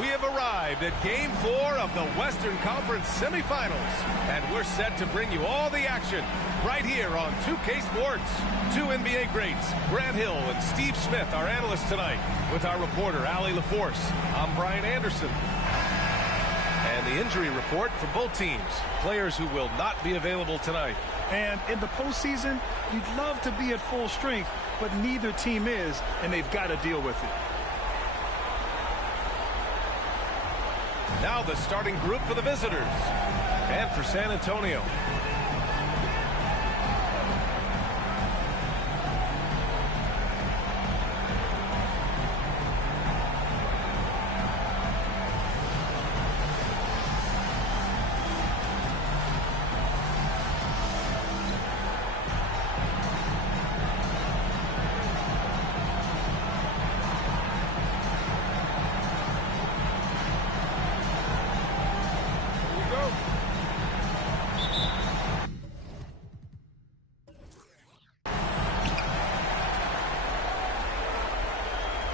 We have arrived at Game 4 of the Western Conference semifinals, and we're set to bring you all the action right here on 2K Sports. Two NBA greats, Grant Hill and Steve Smith, our analysts tonight, with our reporter, Allie LaForce. I'm Brian Anderson. And the injury report for both teams, players who will not be available tonight. And in the postseason, you'd love to be at full strength, but neither team is, and they've got to deal with it. Now the starting group for the visitors and for San Antonio.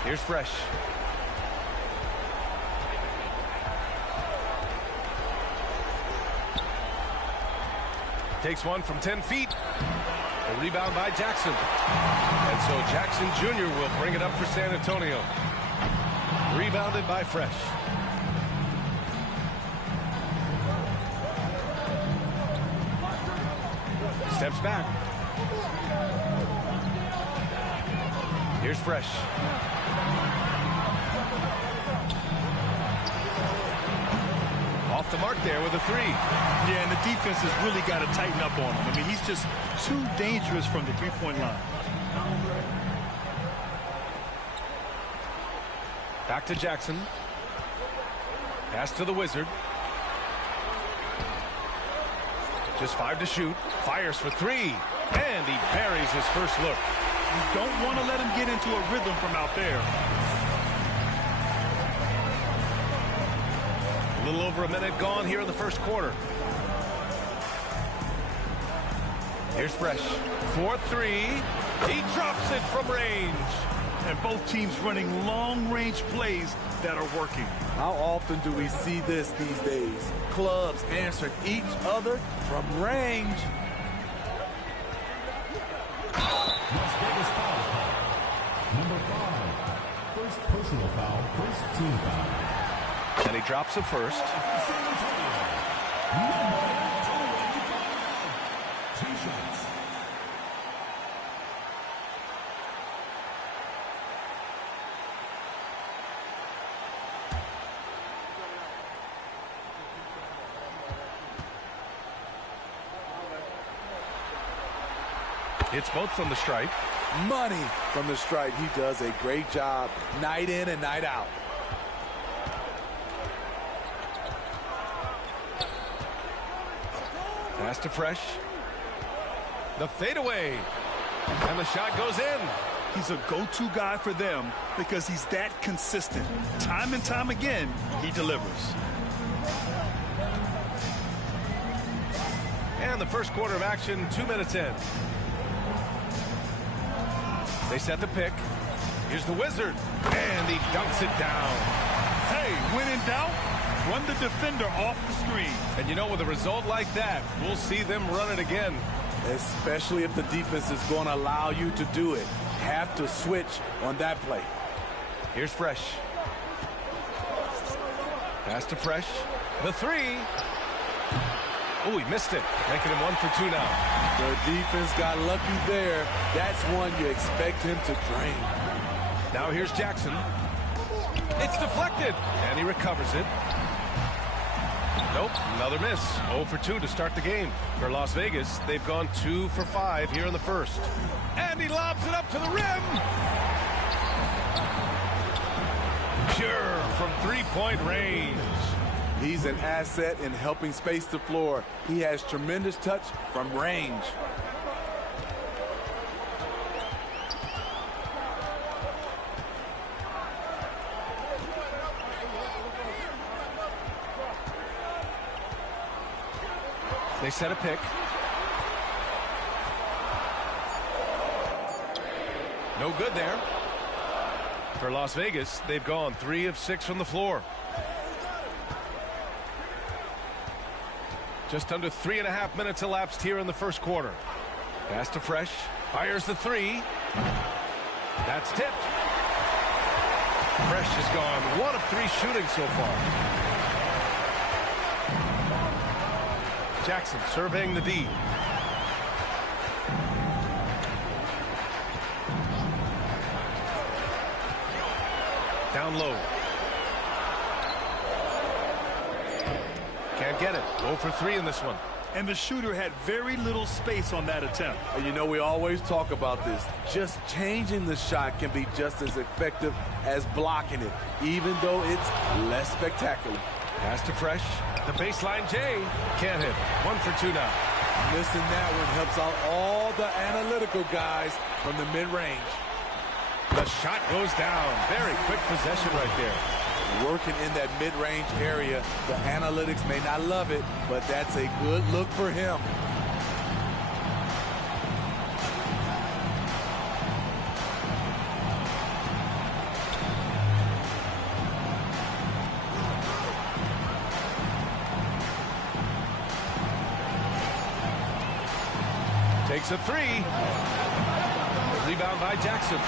Here's Fresh. Takes one from 10 feet. A rebound by Jackson. And so Jackson Jr. will bring it up for San Antonio. Rebounded by Fresh. Steps back. Here's Fresh. Off the mark there with a three. Yeah, and the defense has really got to tighten up on him. I mean, he's just too dangerous from the three-point line. Back to Jackson. Pass to the Wizard. Just 5 to shoot. Fires for 3. And he buries his first look. You don't want to let him get into a rhythm from out there. A little over a minute gone here in the first quarter. Here's Fresh. 4-3. He drops it from range. And both teams running long-range plays that are working. How often do we see this these days? Clubs answering each other from range. Number 5, first personal foul, first team foul. And he drops it first. It's both from the stripe. Money from the stripe. He does a great job night in and night out. Pass to Fresh. The fadeaway. And the shot goes in. He's a go-to guy for them because he's that consistent. Time and time again, he delivers. And the first quarter of action, 2 minutes in. They set the pick. Here's the Wizard. And he dunks it down. Hey, when in doubt, run the defender off the screen. And you know, with a result like that, we'll see them run it again. Especially if the defense is going to allow you to do it. Have to switch on that play. Here's Fresh. Pass to Fresh. The three. Oh, he missed it. Making him 1 for 2 now. The defense got lucky there. That's one you expect him to drain. Now here's Jackson. It's deflected. And he recovers it. Nope, another miss. 0 for 2 to start the game. For Las Vegas, they've gone 2 for 5 here in the first. And he lobs it up to the rim. Pure from three-point range. He's an asset in helping space the floor. He has tremendous touch from range. They set a pick. No good there. For Las Vegas, they've gone 3 of 6 from the floor. Just under 3.5 minutes elapsed here in the first quarter. Pass to Fresh. Fires the 3. That's tipped. Fresh has gone 1 of 3 shooting so far. Jackson surveying the D. Down low. Can't get it. 0 for 3 in this one. And the shooter had very little space on that attempt. And you know, we always talk about this. Just changing the shot can be just as effective as blocking it, even though it's less spectacular. Pass to Fresh. The baseline J. Can't hit. 1 for 2 now. Missing that one helps out all the analytical guys from the mid-range. The shot goes down. Very quick possession right there. Working in that mid-range area. The analytics may not love it, but that's a good look for him. Takes a 3. Rebound by Jackson.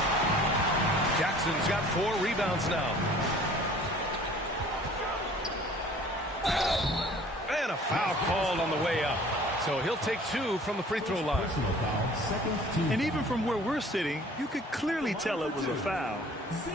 Jackson's got 4 rebounds now. And a foul called on the way up. So he'll take 2 from the free throw line. And even from where we're sitting, you could clearly tell it was a foul. 0.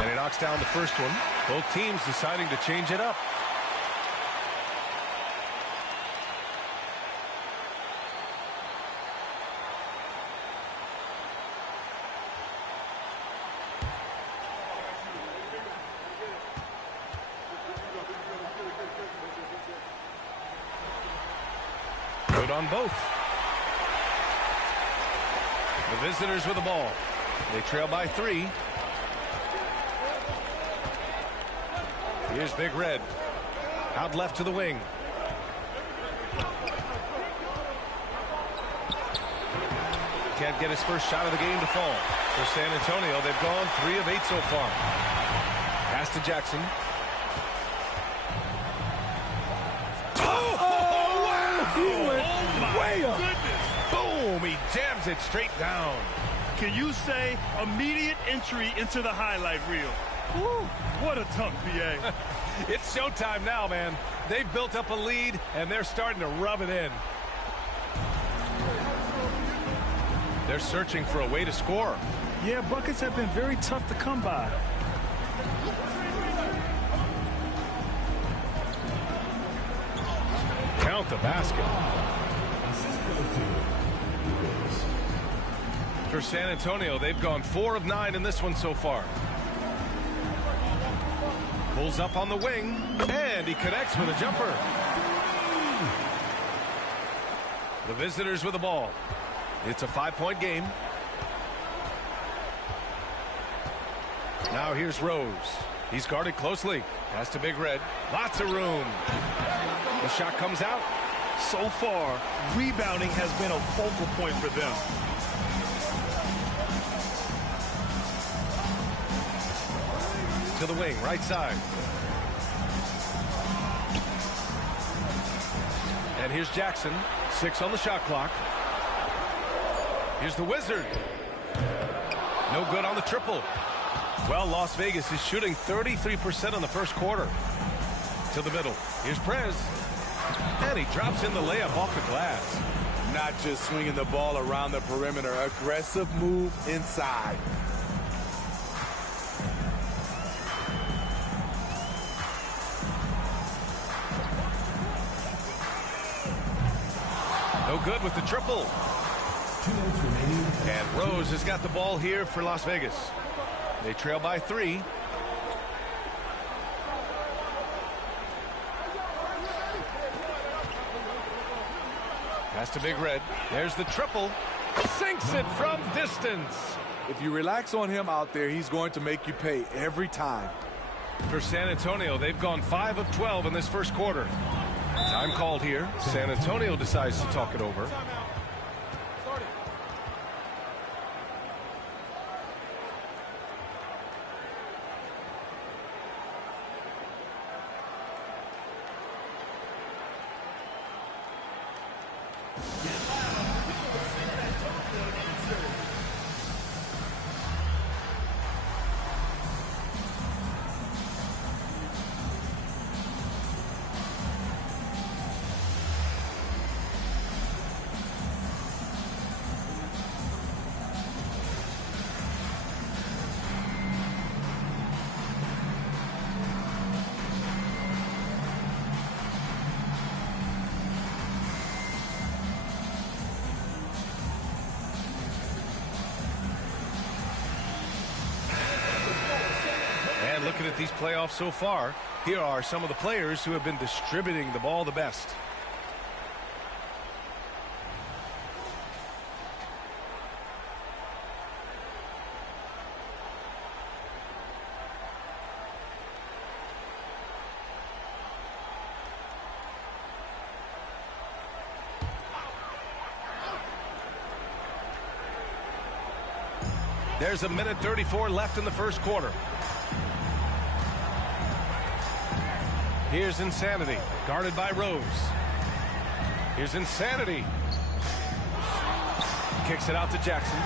And he knocks down the first one. Both teams deciding to change it up. Good on both. The visitors with the ball. They trail by 3. Here's Big Red. Out left to the wing. Can't get his first shot of the game to fall. For San Antonio, they've gone 3 of 8 so far. Pass to Jackson. Oh, wow! He went way up. Boom! He jams it straight down. Can you say immediate entry into the highlight reel? Woo, what a dunk, BA. It's showtime now, man. They've built up a lead, and they're starting to rub it in. They're searching for a way to score. Yeah, buckets have been very tough to come by. Count the basket. For San Antonio, they've gone 4 of 9 in this one so far. Pulls up on the wing, and he connects with a jumper. The visitors with the ball. It's a 5-point game. Now here's Rose. He's guarded closely. Pass to Big Red. Lots of room. The shot comes out. So far, rebounding has been a focal point for them. To the wing, right side. And here's Jackson. 6 on the shot clock. Here's the Wizard. No good on the triple. Well, Las Vegas is shooting 33% in the first quarter. To the middle. Here's Prez. And he drops in the layup off the glass. Not just swinging the ball around the perimeter. Aggressive move inside. No good with the triple. And Rose has got the ball here for Las Vegas. They trail by 3. Pass to Big Red. There's the triple. Sinks it from distance. If you relax on him out there, he's going to make you pay every time. For San Antonio, they've gone 5 of 12 in this first quarter. Time called here. San Antonio decides to talk it over. Looking at these playoffs so far, here are some of the players who have been distributing the ball the best. There's a minute 34 left in the first quarter. Here's Insanity, guarded by Rose. Here's Insanity. Kicks it out to Jackson.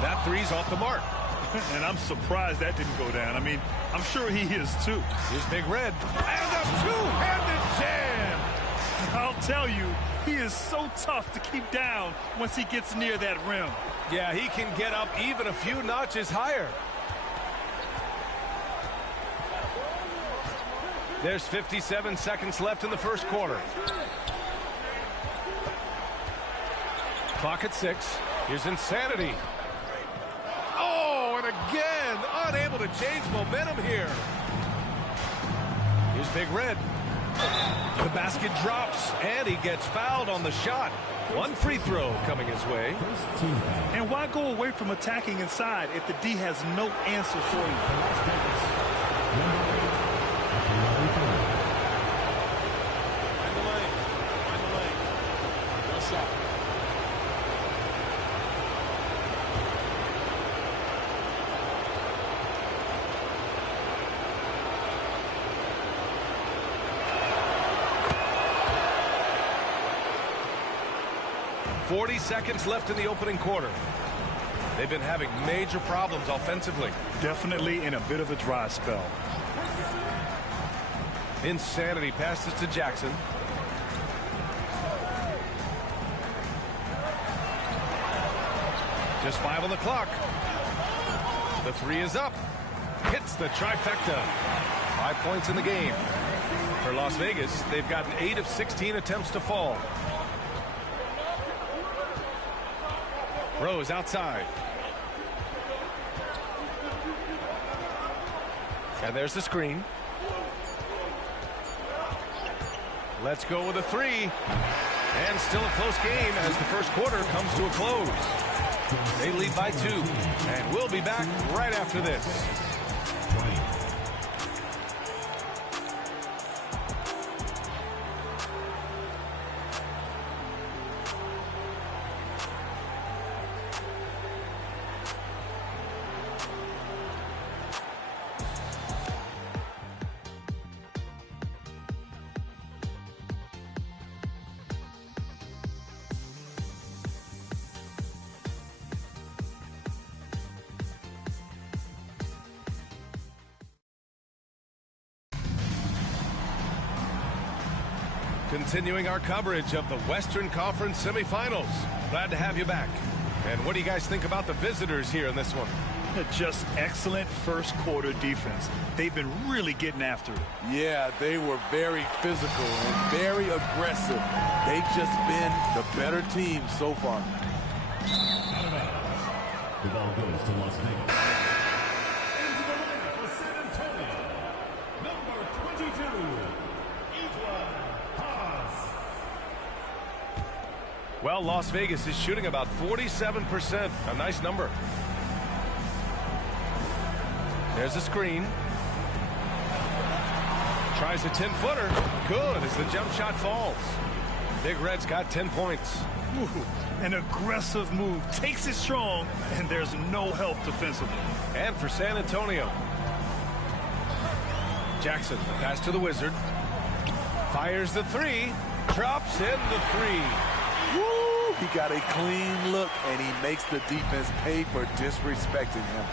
That three's off the mark. And I'm surprised that didn't go down. I mean, I'm sure he is too. Here's Big Red. And a two-handed jam. I'll tell you, he is so tough to keep down once he gets near that rim. Yeah, he can get up even a few notches higher. There's 57 seconds left in the first quarter. Clock at 6. Here's Insanity. Oh, and again, unable to change momentum here. Here's Big Red. The basket drops, and he gets fouled on the shot. One free throw coming his way. And why go away from attacking inside if the D has no answer for you? .40 seconds left in the opening quarter. They've been having major problems offensively. Definitely in a bit of a dry spell. Insanity passes to Jackson. Just 5 on the clock. The three is up. Hits the trifecta. 5 points in the game. For Las Vegas, they've gotten 8 of 16 attempts to fall. Rose outside. And there's the screen. Let's go with a three. And still a close game as the first quarter comes to a close. They lead by 2. And we'll be back right after this. Continuing our coverage of the Western Conference semifinals. Glad to have you back. And what do you guys think about the visitors here in this one? Just excellent first quarter defense. They've been really getting after it. Yeah, they were very physical and very aggressive. They've just been the better team so far. Out of bounds. The ball goes to Las Vegas. Into the line for San Antonio, number 22. Well, Las Vegas is shooting about 47%. A nice number. There's a screen. Tries a 10-footer. Good as the jump shot falls. Big Red's got 10 points. Ooh, an aggressive move. Takes it strong, and there's no help defensively. And for San Antonio. Jackson, pass to the Wizard. Fires the three. Drops in the three. Woo! He got a clean look, and he makes the defense pay for disrespecting him.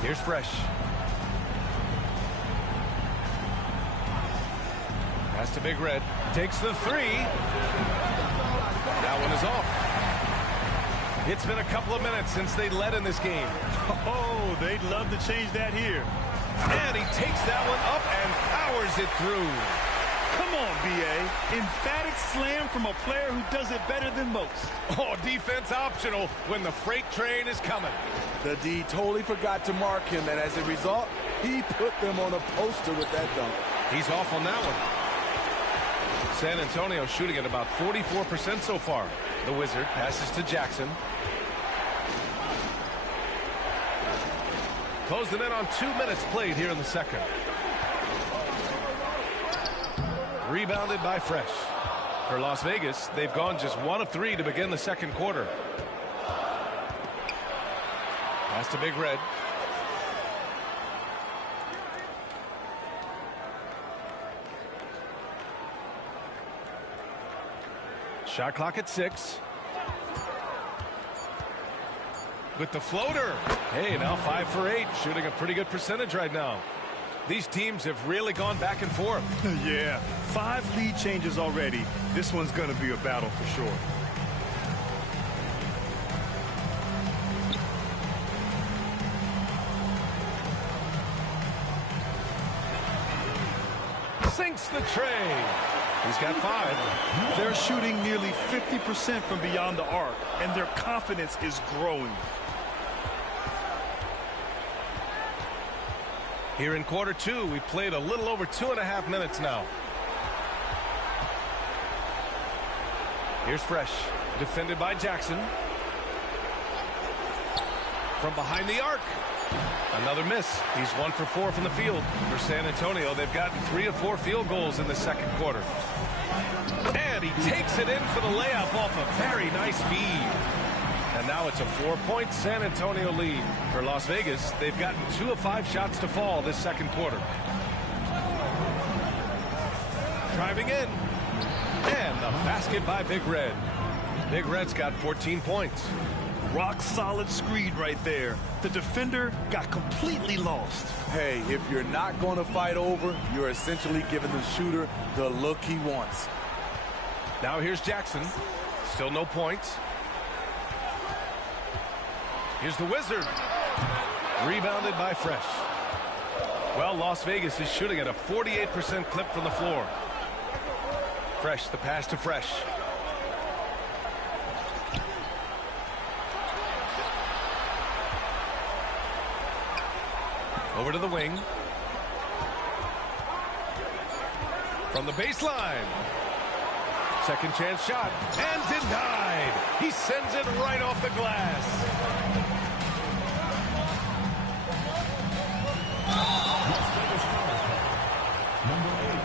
Here's Fresh. Pass to Big Red. Takes the three. That one is off. It's been a couple of minutes since they led in this game. Oh, they'd love to change that here. And he takes that one up and powers it through. Come on, B.A. Emphatic slam from a player who does it better than most. Oh, defense optional when the freight train is coming. The D totally forgot to mark him, and as a result, he put them on a poster with that dunk. He's off on that one. San Antonio shooting at about 44% so far. The Wizard passes to Jackson. Closing in on 2 minutes played here in the second. Rebounded by Fresh. For Las Vegas, they've gone just 1 of 3 to begin the second quarter. Pass to Big Red. Shot clock at 6. With the floater. Hey, now 5 for 8. Shooting a pretty good percentage right now. These teams have really gone back and forth. Yeah, 5 lead changes already. This one's going to be a battle for sure. Sinks the tray. He's got 5. They're shooting nearly 50% from beyond the arc, and their confidence is growing. Here in quarter 2, we played a little over 2.5 minutes now. Here's Fresh, defended by Jackson. From behind the arc. Another miss. He's 1 for 4 from the field. For San Antonio, they've gotten 3 of 4 field goals in the second quarter. And he takes it in for the layup off a very nice feed. And now it's a 4-point San Antonio lead. For Las Vegas, they've gotten 2 of 5 shots to fall this second quarter. Driving in. And the basket by Big Red. Big Red's got 14 points. Rock solid screen right there. The defender got completely lost. Hey, if you're not going to fight over, you're essentially giving the shooter the look he wants. Now here's Jackson. Still no points. Here's the Wizard. Rebounded by Fresh. Well, Las Vegas is shooting at a 48% clip from the floor. Fresh, the pass to Fresh. Over to the wing. From the baseline. Second chance shot. And denied. He sends it right off the glass. Number 8.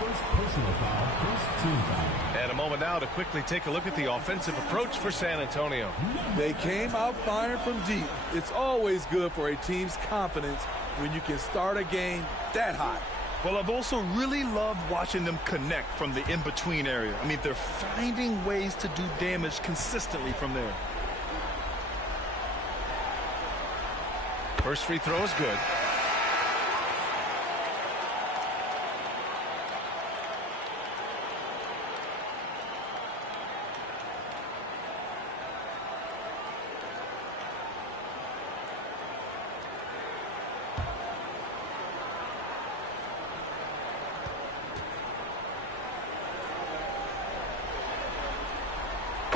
First personal foul, first team foul. And a moment now to quickly take a look at the offensive approach for San Antonio. They came out firing from deep. It's always good for a team's confidence when you can start a game that hot. Well, I've also really loved watching them connect from the in-between area. I mean, they're finding ways to do damage consistently from there. First free throw is good.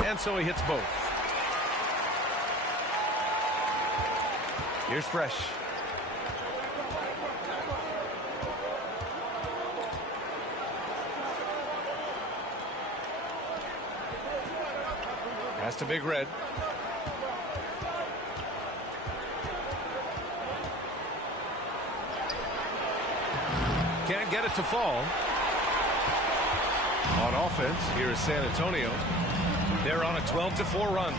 And so he hits both. Here's Fresh. Pass to Big Red. Can't get it to fall. On offense, here is San Antonio. They're on a 12-4 run.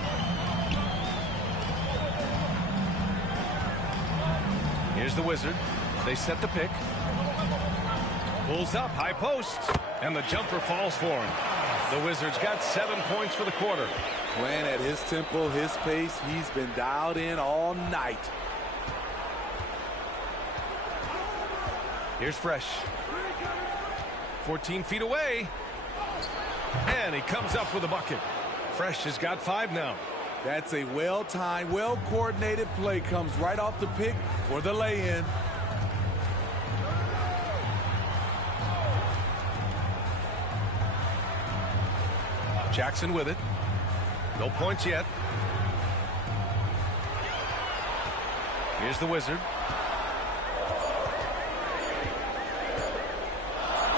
Here's the Wizard. They set the pick. Pulls up, high post, and the jumper falls for him. The Wizards got 7 points for the quarter. Playing at his tempo, his pace, he's been dialed in all night. Here's Fresh. 14 feet away. And he comes up with a bucket. Fresh has got 5 now. That's a well-timed, well-coordinated play. Comes right off the pick for the lay-in. Jackson with it. No points yet. Here's the Wizard.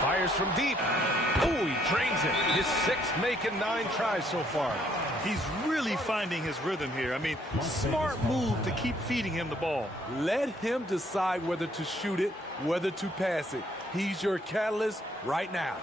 Fires from deep. Oh, he drains it. His 6th making 9 tries so far. He's really finding his rhythm here. I mean, smart move to keep feeding him the ball. Let him decide whether to shoot it, whether to pass it. He's your catalyst right now.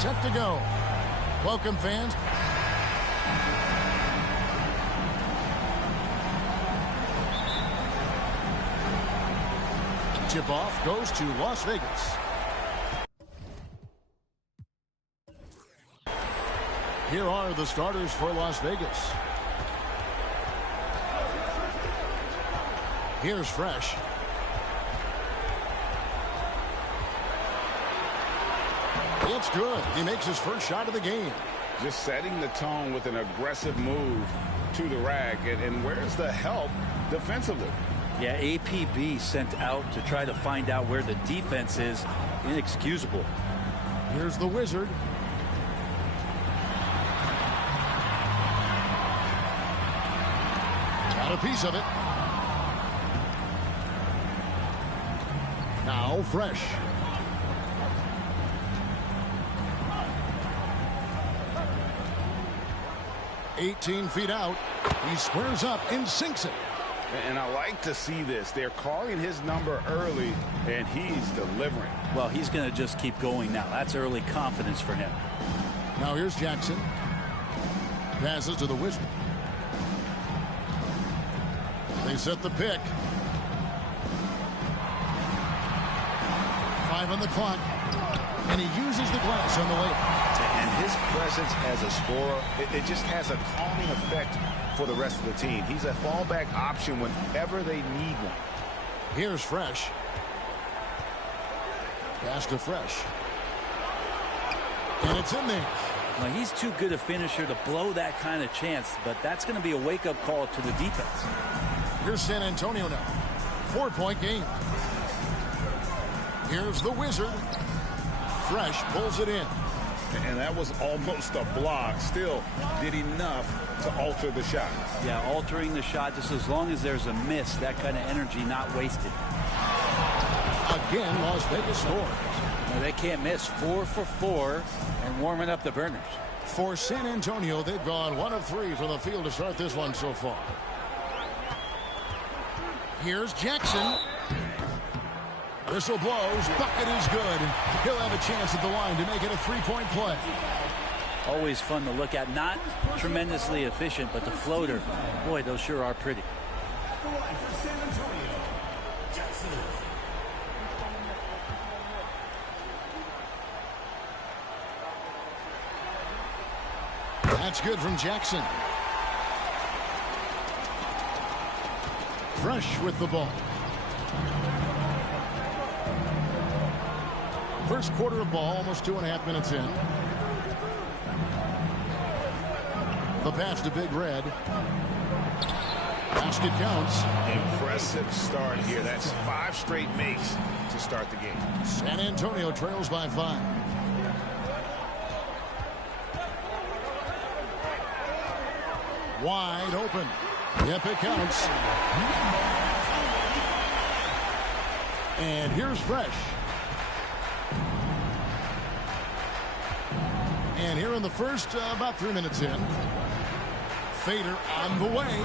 set to go. Welcome, fans. Tip-off goes to Las Vegas. Here are the starters for Las Vegas. Here's Fresh. It's good. He makes his first shot of the game. Just setting the tone with an aggressive move to the rack. And where's the help defensively? Yeah, APB sent out to try to find out where the defense is. Inexcusable. Here's the Wizard. Got a piece of it. Now Fresh. "18 feet out. He squares up and sinks it. And I like to see this. They're calling his number early, and he's delivering. Well, he's going to just keep going now. That's early confidence for him. Now here's Jackson. Passes to the Wizard. They set the pick. 5 on the clock. And he uses the glass on the layup. And his presence as a scorer, it just has a calming effect for the rest of the team. He's a fallback option whenever they need one. Here's Fresh. Pass to Fresh. And it's in there. Well, he's too good a finisher to blow that kind of chance, but that's going to be a wake-up call to the defense. Here's San Antonio now. 4-point game. Here's the Wizard. Fresh pulls it in. And that was almost a block. Still did enough to alter the shot. Yeah, altering the shot just as long as there's a miss. That kind of energy not wasted. Again, Las Vegas scores. Now, they can't miss. 4 for 4 and warming up the burners. For San Antonio, they've gone 1 of 3 from the field to start this one so far. Here's Jackson. Whistle blows. Bucket is good. He'll have a chance at the line to make it a 3-point play. Always fun to look at. Not tremendously efficient, but the floater, boy, those sure are pretty. That's good from Jackson. Fresh with the ball. First quarter of ball, almost 2.5 minutes in. The pass to Big Red. Basket counts. Impressive start here. That's 5 straight makes to start the game. San Antonio trails by 5. Wide open. Yep, it counts. And here's Fresh. And here in the first, about 3 minutes in. Fader on the way.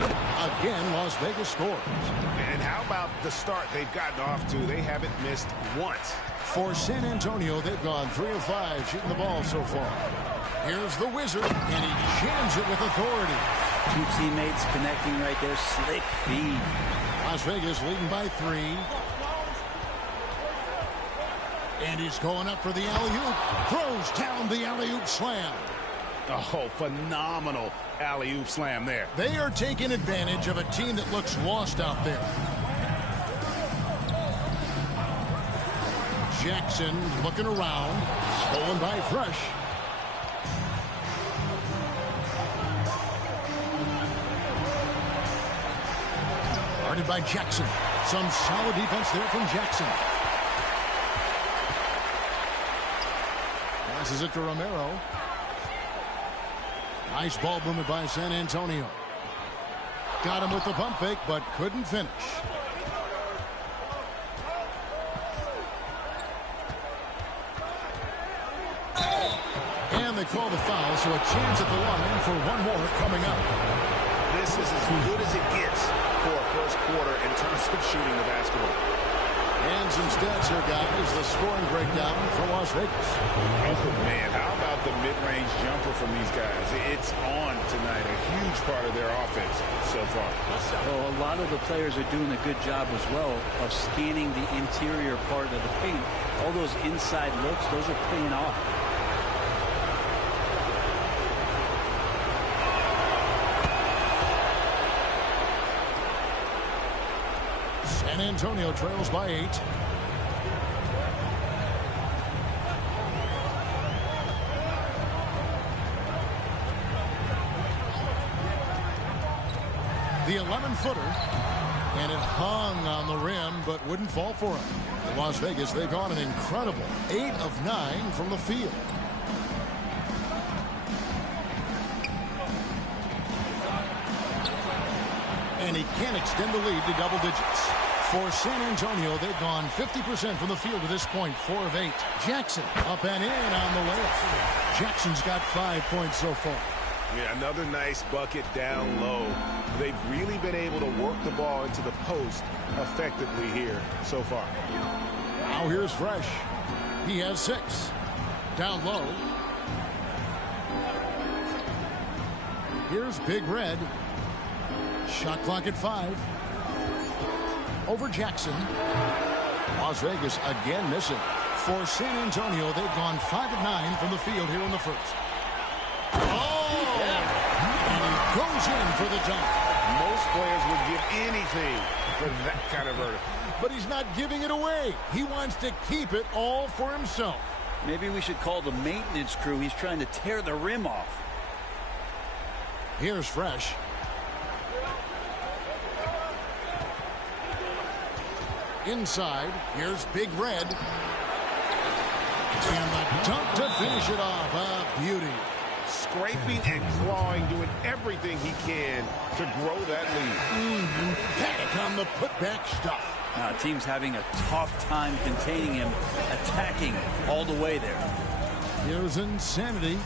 Again, Las Vegas scores. And how about the start they've gotten off to? They haven't missed once. For San Antonio, they've gone 3 of 5 shooting the ball so far. Here's the Wizard, and he jams it with authority. 2 teammates connecting right there. Slick feed. Las Vegas leading by 3. And he's going up for the alley-oop. Throws down the alley-oop slam. Oh, phenomenal alley-oop slam there. They are taking advantage of a team that looks lost out there. Jackson looking around. Stolen by Fresh. Guarded by Jackson. Some solid defense there from Jackson. Passes it to Romero. Nice ball movement by San Antonio. Got him with the pump fake, but couldn't finish. And they call the foul, so a chance at the line for one more coming up. This is as good as it gets for a first quarter in terms of shooting the basketball. And some stats here, guys. The scoring breakdown for Las Vegas. Oh, man, how about the mid-range jumper from these guys? It's on tonight, a huge part of their offense so far. Well, a lot of the players are doing a good job as well of scanning the interior part of the paint. All those inside looks, those are paying off. San Antonio trails by 8. The 11-footer, and it hung on the rim, but wouldn't fall for him. In Las Vegas, they've gone an incredible 8 of 9 from the field. And he can't extend the lead to double digits. For San Antonio, they've gone 50% from the field to this point, 4 of 8. Jackson up and in on the layup. Jackson's got 5 points so far. Yeah, another nice bucket down low. They've really been able to work the ball into the post effectively here so far. Now here's Fresh. He has 6. Down low. Here's Big Red. Shot clock at 5. Over Jackson. Las Vegas again missing. For San Antonio, they've gone 5 of 9 from the field here in the first. Oh! Yeah. And he goes in for the dunk. Most players would give anything for that kind of verdict. But he's not giving it away. He wants to keep it all for himself. Maybe we should call the maintenance crew. He's trying to tear the rim off. Here's Fresh. Inside, here's Big Red. And the dunk to finish it off. A beauty. Scraping and clawing, doing everything he can to grow that lead. Emphatic on the putback stuff. Now, team's having a tough time containing him, attacking all the way there. Here's Insanity.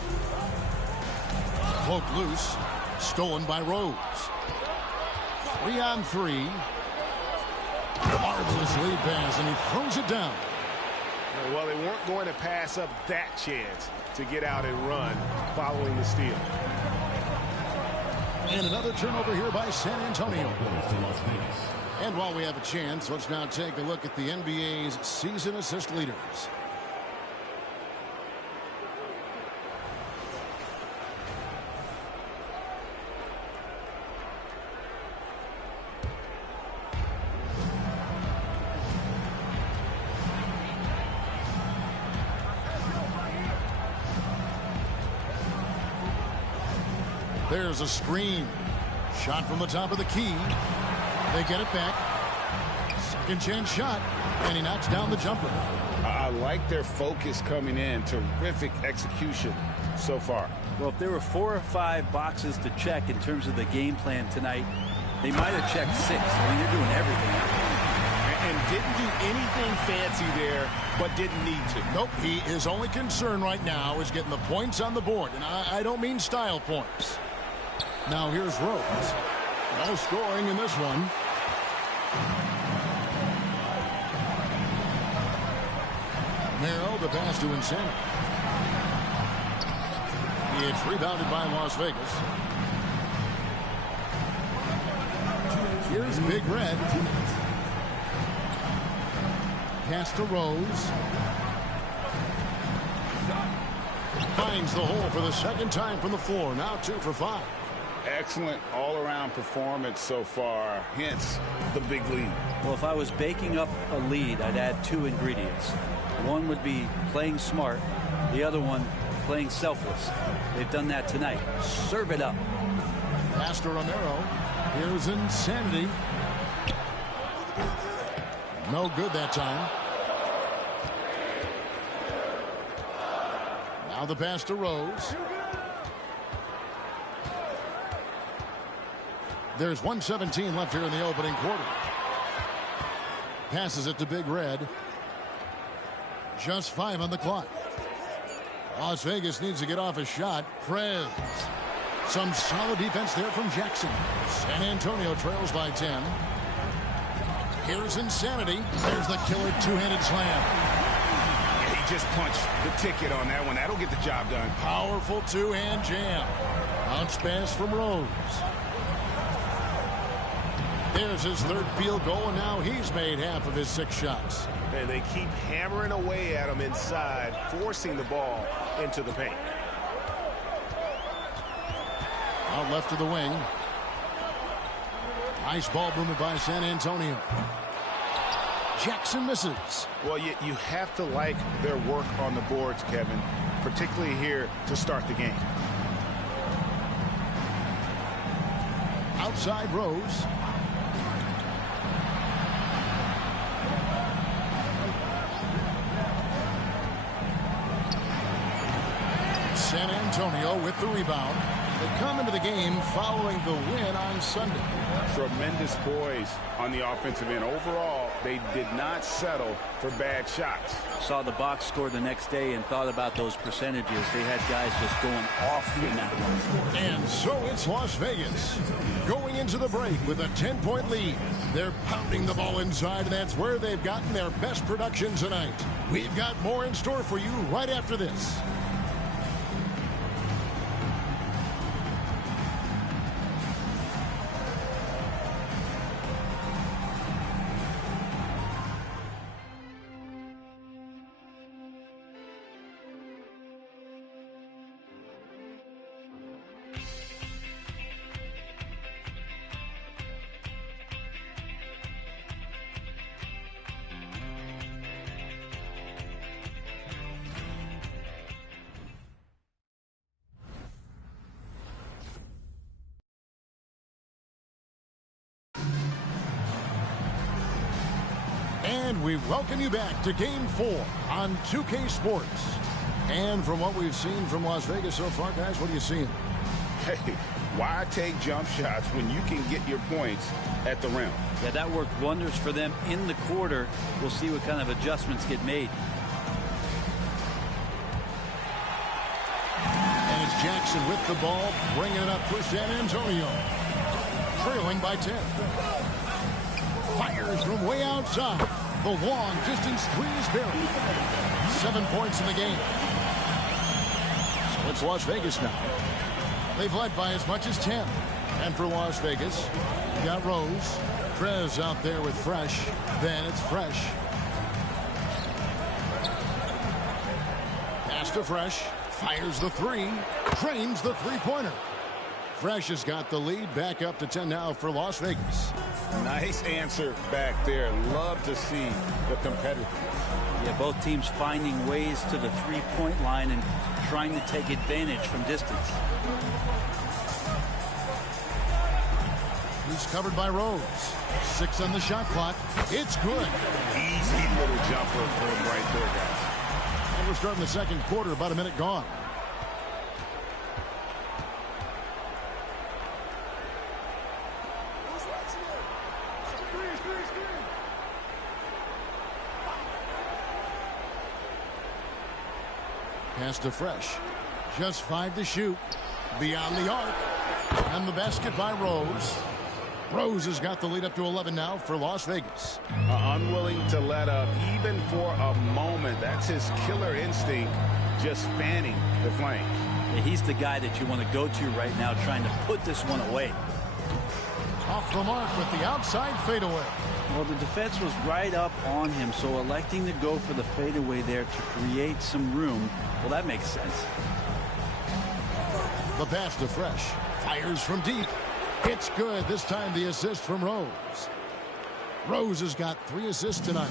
Poke loose. Stolen by Rose. 3 on 3. Marvelous lead pass, and he throws it down. Well, they weren't going to pass up that chance to get out and run following the steal. And another turnover here by San Antonio. And while we have a chance, let's now take a look at the NBA's season assist leaders. There's a screen. Shot from the top of the key. They get it back. Second chance shot. And he knocks down the jumper. I like their focus coming in. Terrific execution so far. Well, if there were 4 or 5 boxes to check in terms of the game plan tonight, they might have checked 6. I mean, they're doing everything. And didn't do anything fancy there, but didn't need to. Nope, his only concern right now is getting the points on the board. And I don't mean style points. Now here's Rose. No scoring in this one. Merrill, the pass to Insanity. It's rebounded by Las Vegas. Here's Big Red. Pass to Rose. Finds the hole for the second time from the floor. Now 2 for 5. Excellent all-around performance so far, hence the big lead. Well, if I was baking up a lead, I'd add 2 ingredients. One would be playing smart. The other one, playing selfless. They've done that tonight. Serve it up. Pass to Romero. Here's Insanity. No good that time. Now the pass to Rose. There's 1:17 left here in the opening quarter. Passes it to Big Red. Just 5 on the clock. Las Vegas needs to get off a shot. Prez. Some solid defense there from Jackson. San Antonio trails by 10. Here's insanity. There's the killer two-handed slam. Yeah, he just punched the ticket on that one. That'll get the job done. Powerful two-hand jam. Bounce pass from Rose. There's his third field goal, and now he's made half of his 6 shots. And they keep hammering away at him inside, forcing the ball into the paint. Out left of the wing. Nice ball movement by San Antonio. Jackson misses. Well, you have to like their work on the boards, Kevin, particularly here to start the game. Outside Rose. San Antonio with the rebound. They come into the game following the win on Sunday. Tremendous poise on the offensive end. Overall, they did not settle for bad shots. Saw the box score the next day and thought about those percentages. They had guys just going off in that one. And so it's Las Vegas going into the break with a 10-point lead. They're pounding the ball inside, and that's where they've gotten their best production tonight. We've got more in store for you right after this. And we welcome you back to Game 4 on 2K Sports. And from what we've seen from Las Vegas so far, guys, what are you seeing? Hey, why take jump shots when you can get your points at the rim? Yeah, that worked wonders for them in the quarter. We'll see what kind of adjustments get made. And it's Jackson with the ball, bringing it up for San Antonio. Trailing by 10. Fires from way outside. The long distance three is buried. 7 points in the game. So it's Las Vegas now. They've led by as much as 10. And for Las Vegas, you got Rose. Trez out there with Fresh. Then it's Fresh. Pass to Fresh. Fires the three. Drains the three-pointer. Fresh has got the lead. Back up to 10 now for Las Vegas. Nice answer back there. Love to see the competitive. Yeah, both teams finding ways to the three-point line and trying to take advantage from distance. He's covered by Rose. 6 on the shot clock. It's good. Easy little jumper for him right there, guys. And we're starting the second quarter, about a minute gone. Pass to Fresh. Just 5 to shoot. Beyond the arc. And the basket by Rose. Rose has got the lead up to 11 now for Las Vegas. Unwilling to let up even for a moment. That's his killer instinct, just fanning the flames. Yeah, he's the guy that you want to go to right now, trying to put this one away. Off the mark with the outside fadeaway. Well, the defense was right up on him, so electing to go for the fadeaway there to create some room, well, that makes sense. The pass to Fresh. Fires from deep. It's good. This time the assist from Rose. Rose has got 3 assists tonight.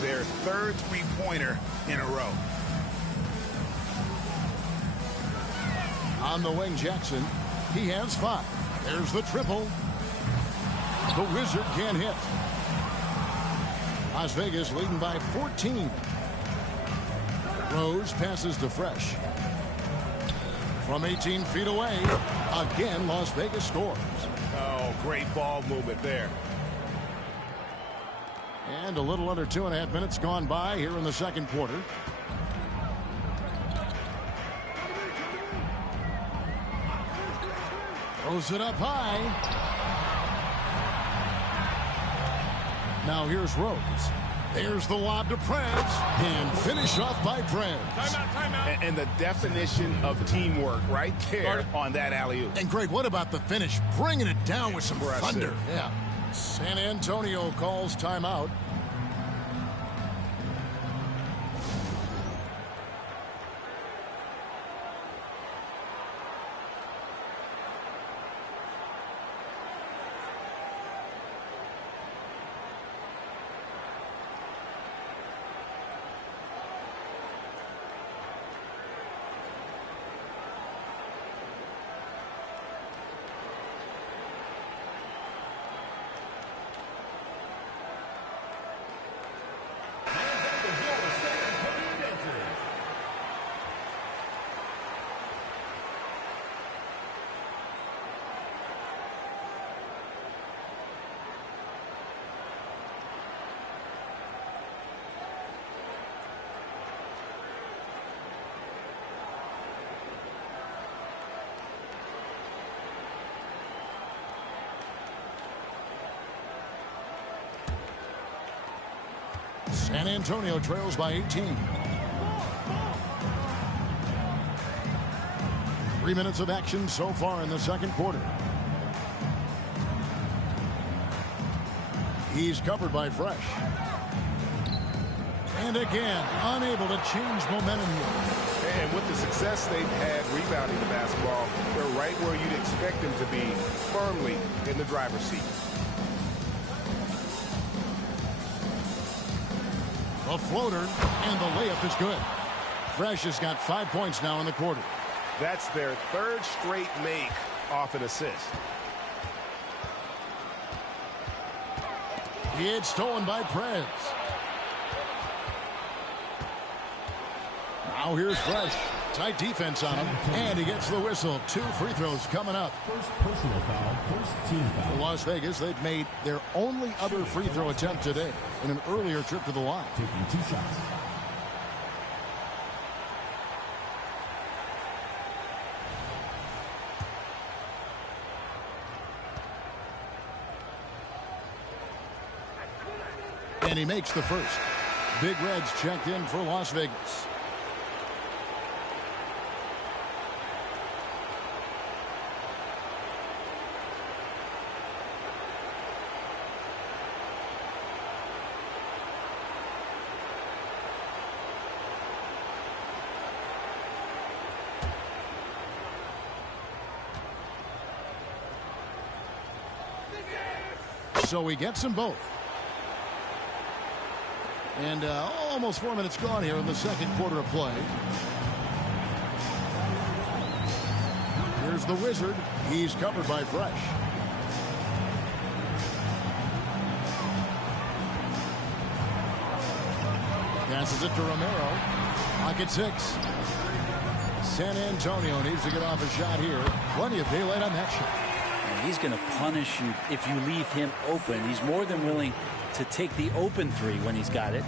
Their third three-pointer in a row. On the wing, Jackson. He has 5. There's the triple. The Wizard can't hit. Las Vegas leading by 14. Rose passes to Fresh. From 18 feet away, again, Las Vegas scores. Oh, great ball movement there. And a little under 2.5 minutes gone by here in the second quarter. Throws it up high. Now here's Rose. There's the lob to Preds, and finish off by Preds. Timeout. And the definition of teamwork right there on that alley-oop. And Greg, what about the finish? Bringing it down with some Impressive. thunder. Yeah. San Antonio calls timeout. San Antonio trails by 18. 3 minutes of action so far in the second quarter. He's covered by Fresh. And again, unable to change momentum here. And with the success they've had rebounding the basketball, they're right where you'd expect them to be, firmly in the driver's seat. A floater, and the layup is good. Fresh has got 5 points now in the quarter. That's their third straight make off an assist. It's stolen by Preds. Now here's Fresh. Tight defense on him, and he gets the whistle. 2 free throws coming up. First personal foul, first team foul. For Las Vegas, they've made their only other free throw attempt today in an earlier trip to the line. Taking 2 shots. And he makes the first. Big Reds checked in for Las Vegas. So he gets them both. And almost 4 minutes gone here in the second quarter of play. Here's the Wizard. He's covered by Fresh. Passes it to Romero. Pocket 6. San Antonio needs to get off a shot here. Plenty of daylight on that shot. He's going to punish you if you leave him open. He's more than willing to take the open 3 when he's got it.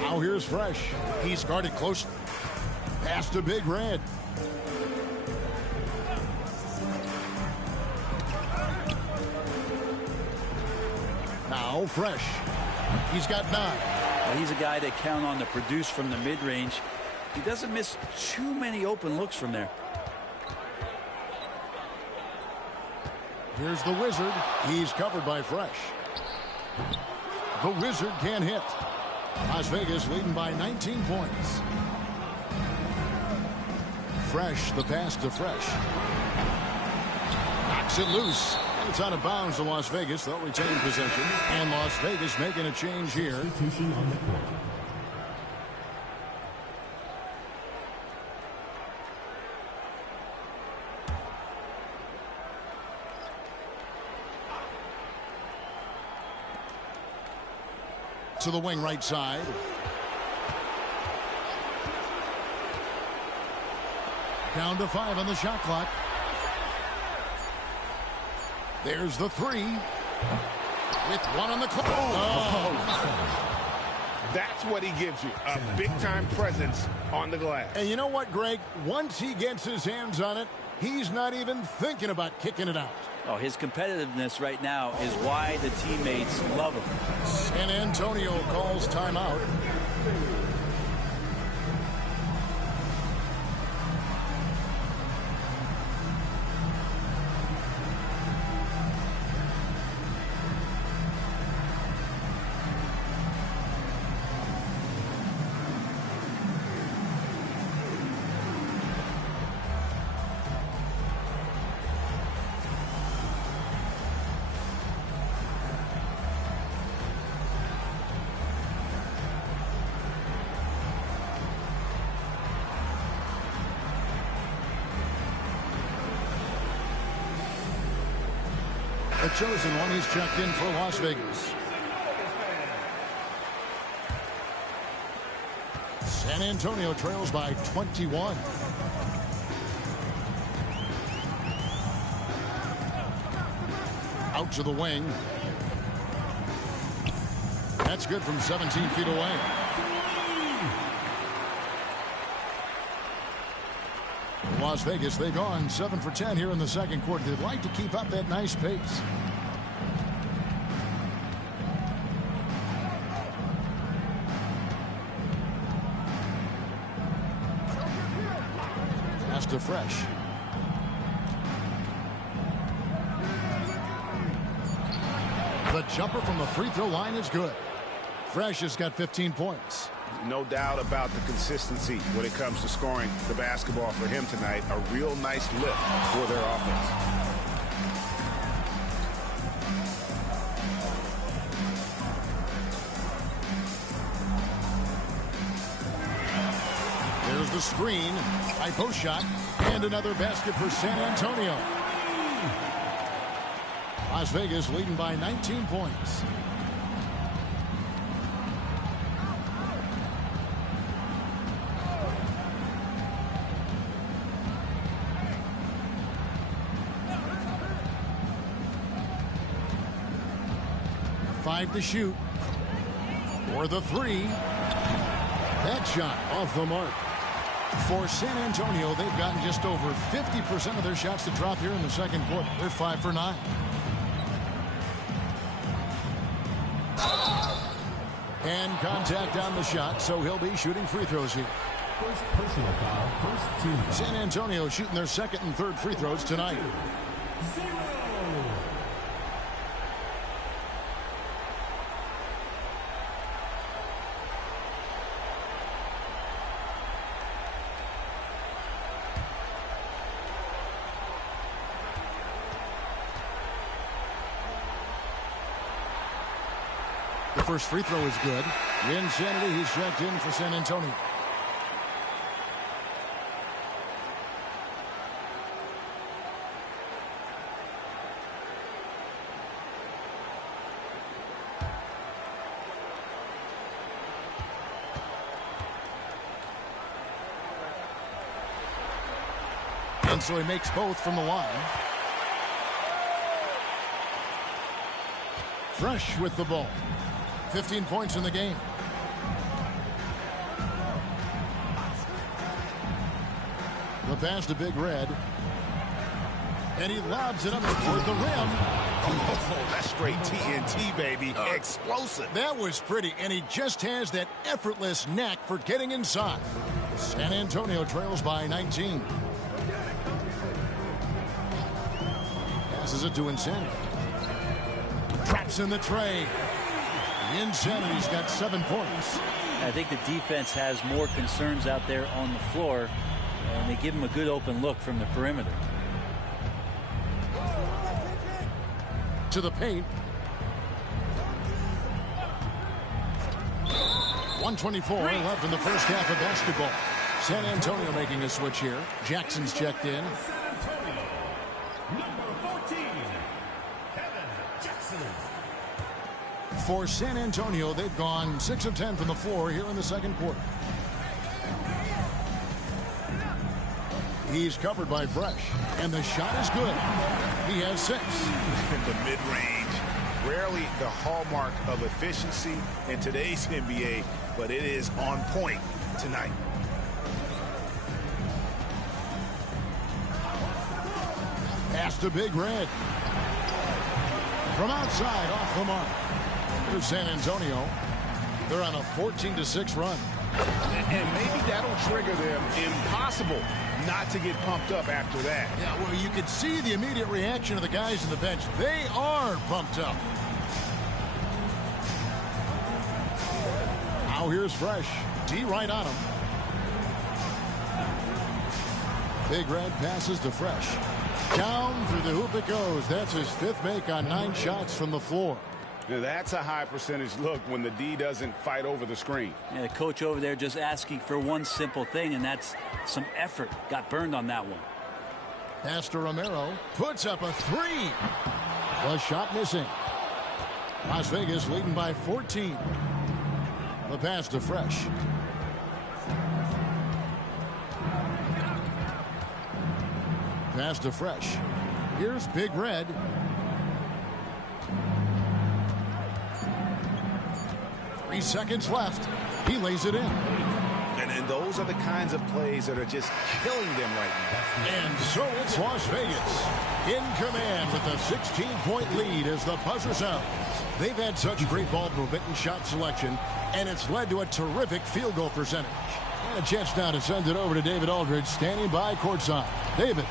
Now here's Fresh. He's guarded close. Pass to Big Red. Now Fresh. He's got 9. Well, he's a guy they count on to produce from the mid-range. He doesn't miss too many open looks from there. Here's the Wizard. He's covered by Fresh. The Wizard can't hit. Las Vegas leading by 19 points. Fresh, the pass to Fresh. Knocks it loose. And it's out of bounds to Las Vegas. They'll retain possession. And Las Vegas making a change here. Substitution on the court. To the wing right side. Down to 5 on the shot clock. There's the 3. With 1 on the clock. Oh. That's what he gives you, a big-time presence on the glass. And you know what, Greg? Once he gets his hands on it, He's not even thinking about kicking it out. Oh, his competitiveness right now is why the teammates love him. San Antonio calls timeout. The chosen one, he's checked in for Las Vegas. San Antonio trails by 21. Out to the wing. That's good from 17 feet away. Las Vegas, they've gone 7 for 10 here in the second quarter. They'd like to keep up that nice pace. Pass to Fresh. The jumper from the free throw line is good. Fresh has got 15 points. No doubt about the consistency when it comes to scoring the basketball for him tonight. A real nice lift for their offense. There's the screen. High post shot. And another basket for San Antonio. Las Vegas leading by 19 points. Five to shoot. For the three. That shot off the mark. For San Antonio, they've gotten just over 50% of their shots to drop here in the second quarter. They're 5 for 9. And contact on the shot, so he'll be shooting free throws here. First personal foul, first team. San Antonio shooting their second and third free throws tonight. 0. The first free throw is good. Insanity, he's checked in for San Antonio. And so he makes both from the line. Fresh with the ball. 15 points in the game. The pass to Big Red. And he lobs it up toward the rim. Oh, that's straight TNT, baby. Explosive. That was pretty, and he just has that effortless knack for getting inside. San Antonio trails by 19. Passes it to Insanity. Traps in the tray. Insanity's got 7 points. I think the defense has more concerns out there on the floor, and they give him a good open look from the perimeter. To the paint. 1:24 left in the first half of basketball. San Antonio making a switch here. Jackson's checked in. San Antonio, number 14, Kevin Jackson. For San Antonio, they've gone 6 of 10 from the floor here in the second quarter. He's covered by Fresh, and the shot is good. He has 6. In the mid-range, rarely the hallmark of efficiency in today's NBA, but it is on point tonight. Pass to Big Red. From outside, off the mark. Here's San Antonio. They're on a 14-6 run. And maybe that'll trigger them. Impossible not to get pumped up after that. Yeah, well, you could see the immediate reaction of the guys on the bench. They are pumped up. Now here's Fresh. D right on him. Big Red passes to Fresh. Down through the hoop it goes. That's his 5th make on 9 shots from the floor. Now that's a high percentage look when the D doesn't fight over the screen. Yeah, the coach over there just asking for one simple thing, and that's some effort. Got burned on that one. Pass to Romero. Puts up a 3. The shot missing. Las Vegas leading by 14. The pass to Fresh. Pass to Fresh. Here's Big Red. Three seconds left. He lays it in. And those are the kinds of plays that are just killing them right now. And so it's Las Vegas in command with a 16-point lead as the buzzer sounds. They've had such great ball movement and shot selection, and it's led to a terrific field goal percentage. And a chance now to send it over to David Aldridge, standing by courtside. David.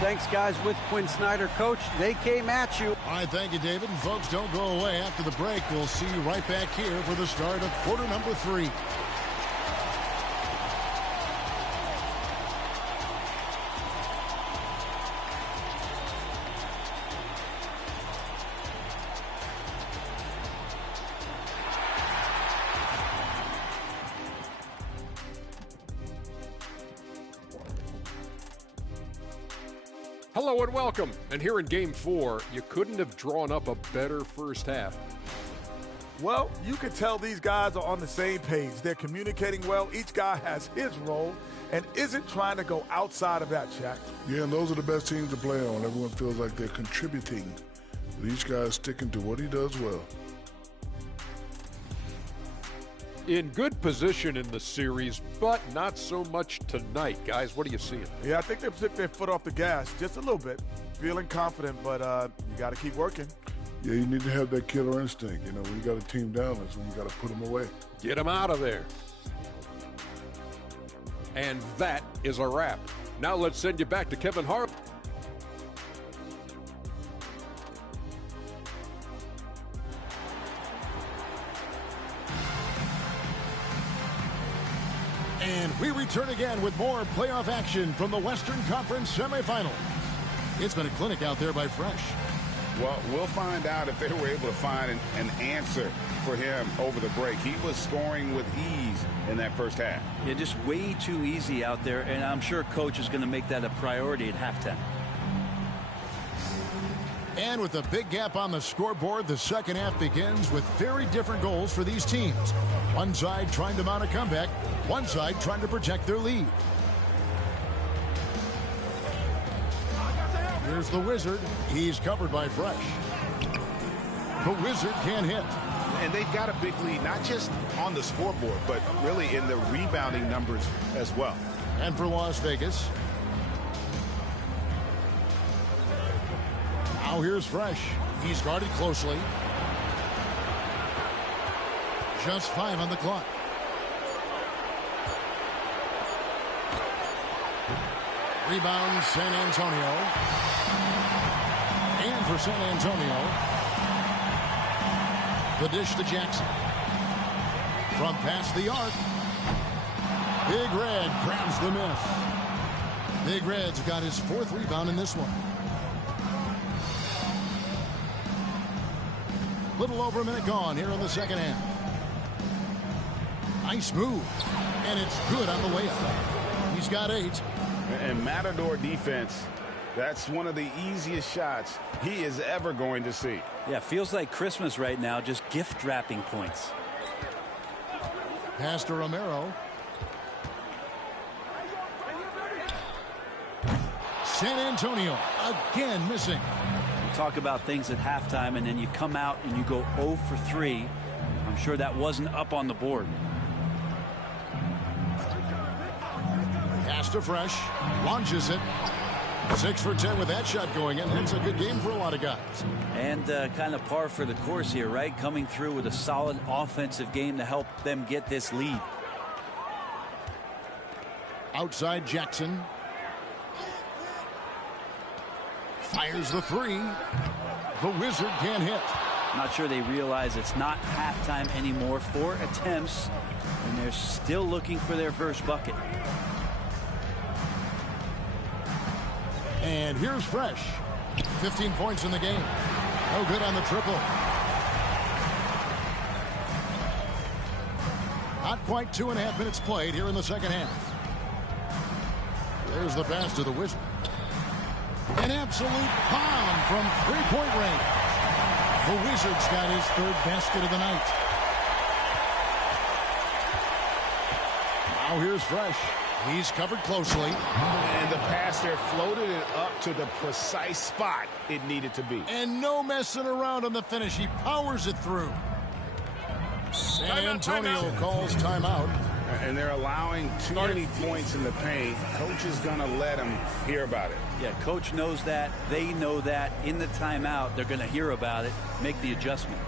Thanks, guys. With Quinn Snyder, Coach, they came at you. All right, thank you, David. And folks, don't go away. After the break, we'll see you right back here for the start of quarter number 3. Hello and welcome. And here in Game 4, you couldn't have drawn up a better first half. Well, you can tell these guys are on the same page. They're communicating well. Each guy has his role and isn't trying to go outside of that, Shaq. Yeah, and those are the best teams to play on. Everyone feels like they're contributing. But each guy is sticking to what he does well. In good position in the series, but not so much tonight. Guys, what are you seeing? Yeah, I think they took their foot off the gas just a little bit. Feeling confident, but you got to keep working. Yeah, you need to have that killer instinct. You know, when you got a team down, that's when you got to put them away. Get them out of there. And that is a wrap. Now let's send you back to Kevin Hart. And we return again with more playoff action from the Western Conference semifinals. It's been a clinic out there by Fresh. Well, we'll find out if they were able to find an answer for him over the break. He was scoring with ease in that first half. Yeah, just way too easy out there, and I'm sure Coach is going to make that a priority at halftime. And with a big gap on the scoreboard, the second half begins with very different goals for these teams. One side trying to mount a comeback, one side trying to protect their lead. Here's the Wizard. He's covered by Fresh. The Wizard can't hit. And they've got a big lead, not just on the scoreboard, but really in the rebounding numbers as well. And for Las Vegas, now here's Fresh. He's guarded closely. Just 5 on the clock. Rebound, San Antonio. And for San Antonio, the dish to Jackson. From past the arc. Big Red grabs the miss. Big Red's got his 4th rebound in this one. Little over a minute gone here in the second half. Nice move. And it's good on the way up. He's got 8. And Matador defense, that's one of the easiest shots he is ever going to see. Yeah, feels like Christmas right now, just gift wrapping points. Pass to Romero. San Antonio again missing. You talk about things at halftime, and then you come out and you go 0 for 3. I'm sure that wasn't up on the board. Pass to Fresh. Launches it. 6 for 10 with that shot going in. That's a good game for a lot of guys. And kind of par for the course here, right? Coming through with a solid offensive game to help them get this lead. Outside Jackson. Fires the 3. The Wizard can't hit. Not sure they realize it's not halftime anymore. 4 attempts, and they're still looking for their first bucket. And here's Fresh. 15 points in the game. No good on the triple. Not quite 2.5 minutes played here in the second half. There's the pass to the Wizard. An absolute bomb from three-point range. The Wizards got his 3rd basket of the night. Now here's Fresh. He's covered closely. And the pass there floated it up to the precise spot it needed to be. And no messing around on the finish. He powers it through. San Antonio calls timeout. And they're allowing too many points in the paint. Coach is going to let them hear about it. Yeah, coach knows that. They know that. In the timeout, they're going to hear about it, make the adjustment.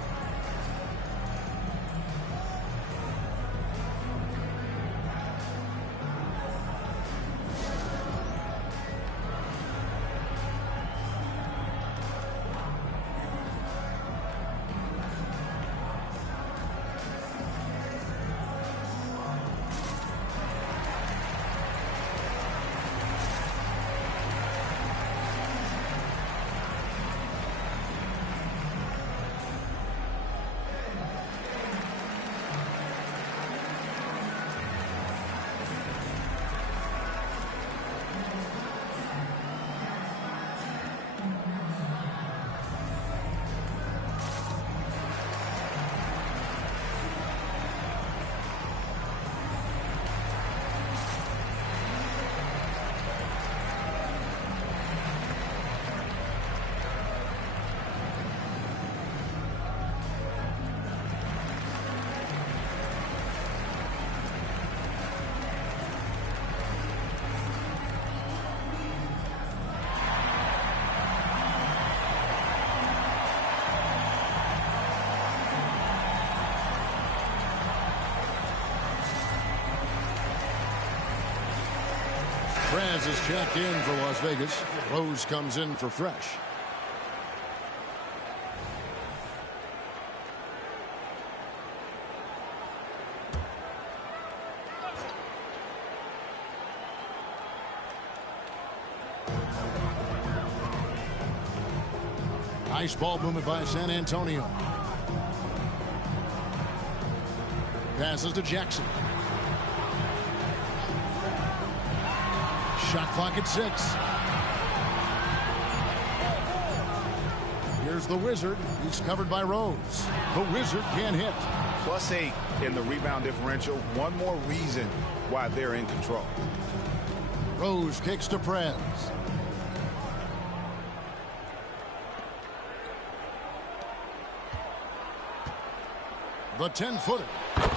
Franz is checked in for Las Vegas. Rose comes in for Fresh. Nice ball movement by San Antonio. Passes to Jackson. Shot clock at 6. Here's the Wizard. He's covered by Rose. The Wizard can't hit. +8 in the rebound differential. One more reason why they're in control. Rose kicks to Prez. The 10-footer.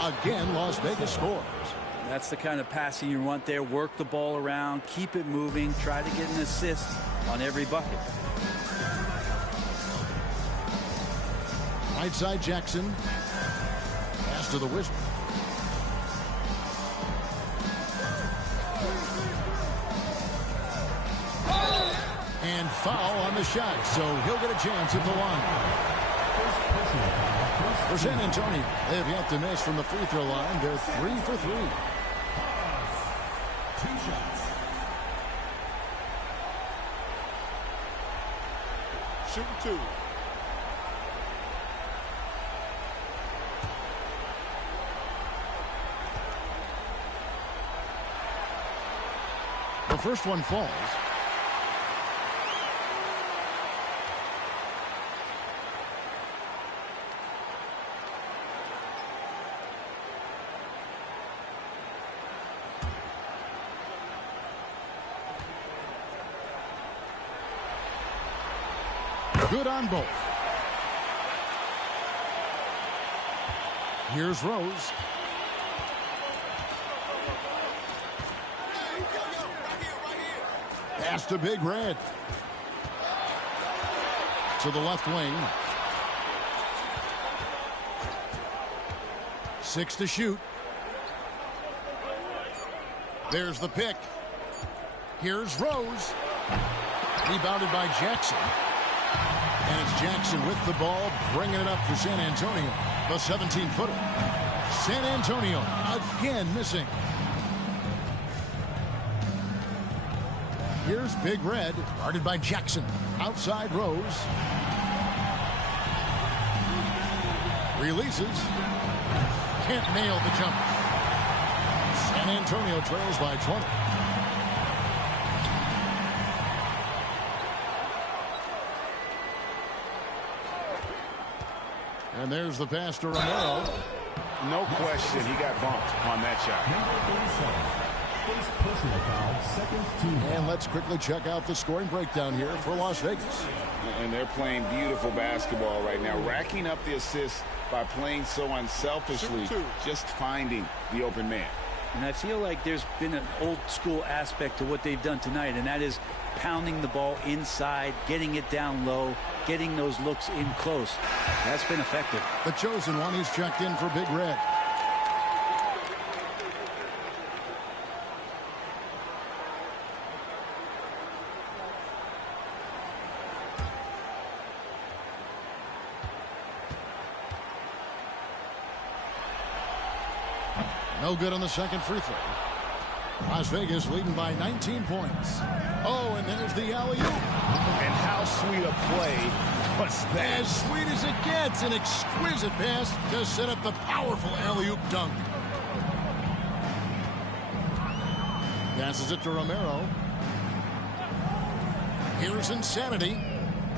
Again, Las Vegas scores. That's the kind of passing you want there. Work the ball around, keep it moving, try to get an assist on every bucket. Right side Jackson. Pass to the Wizard. And foul on the shot, so he'll get a chance at the line. For San Antonio, they have yet to miss from the free throw line. They're 3 for 3. 2 shots. Shooting 2. The first one falls. Good on both. Here's Rose. Pass to Big Red. To the left wing. 6 to shoot. There's the pick. Here's Rose. Rebounded by Jackson. And it's Jackson with the ball, bringing it up for San Antonio. The 17-footer. San Antonio again missing. Here's Big Red, guarded by Jackson. Outside Rose. Releases. Can't nail the jumper. San Antonio trails by 20. And there's the pass to Romero. No question, he got bumped on that shot. And let's quickly check out the scoring breakdown here for Las Vegas. And they're playing beautiful basketball right now, racking up the assists by playing so unselfishly, just finding the open man. And I feel like there's been an old school aspect to what they've done tonight, and that is pounding the ball inside, getting it down low, getting those looks in close. That's been effective. The chosen one is checked in for Big Red. No good on the second free throw. Las Vegas leading by 19 points. Oh, and there's the alley-oop. And how sweet a play was that? As sweet as it gets. An exquisite pass to set up the powerful alley-oop dunk. Passes it to Romero. Here's Insanity.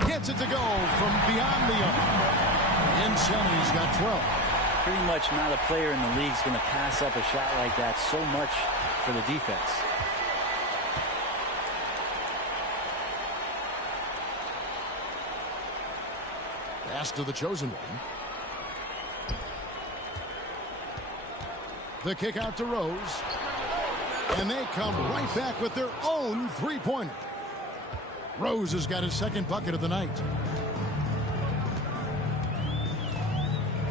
Gets it to go from beyond the arc. Insanity's got 12. Pretty much not a player in the league is going to pass up a shot like that so much for the defense. Pass to the chosen one. The kick out to Rose. And they come right back with their own three-pointer. Rose has got his second bucket of the night.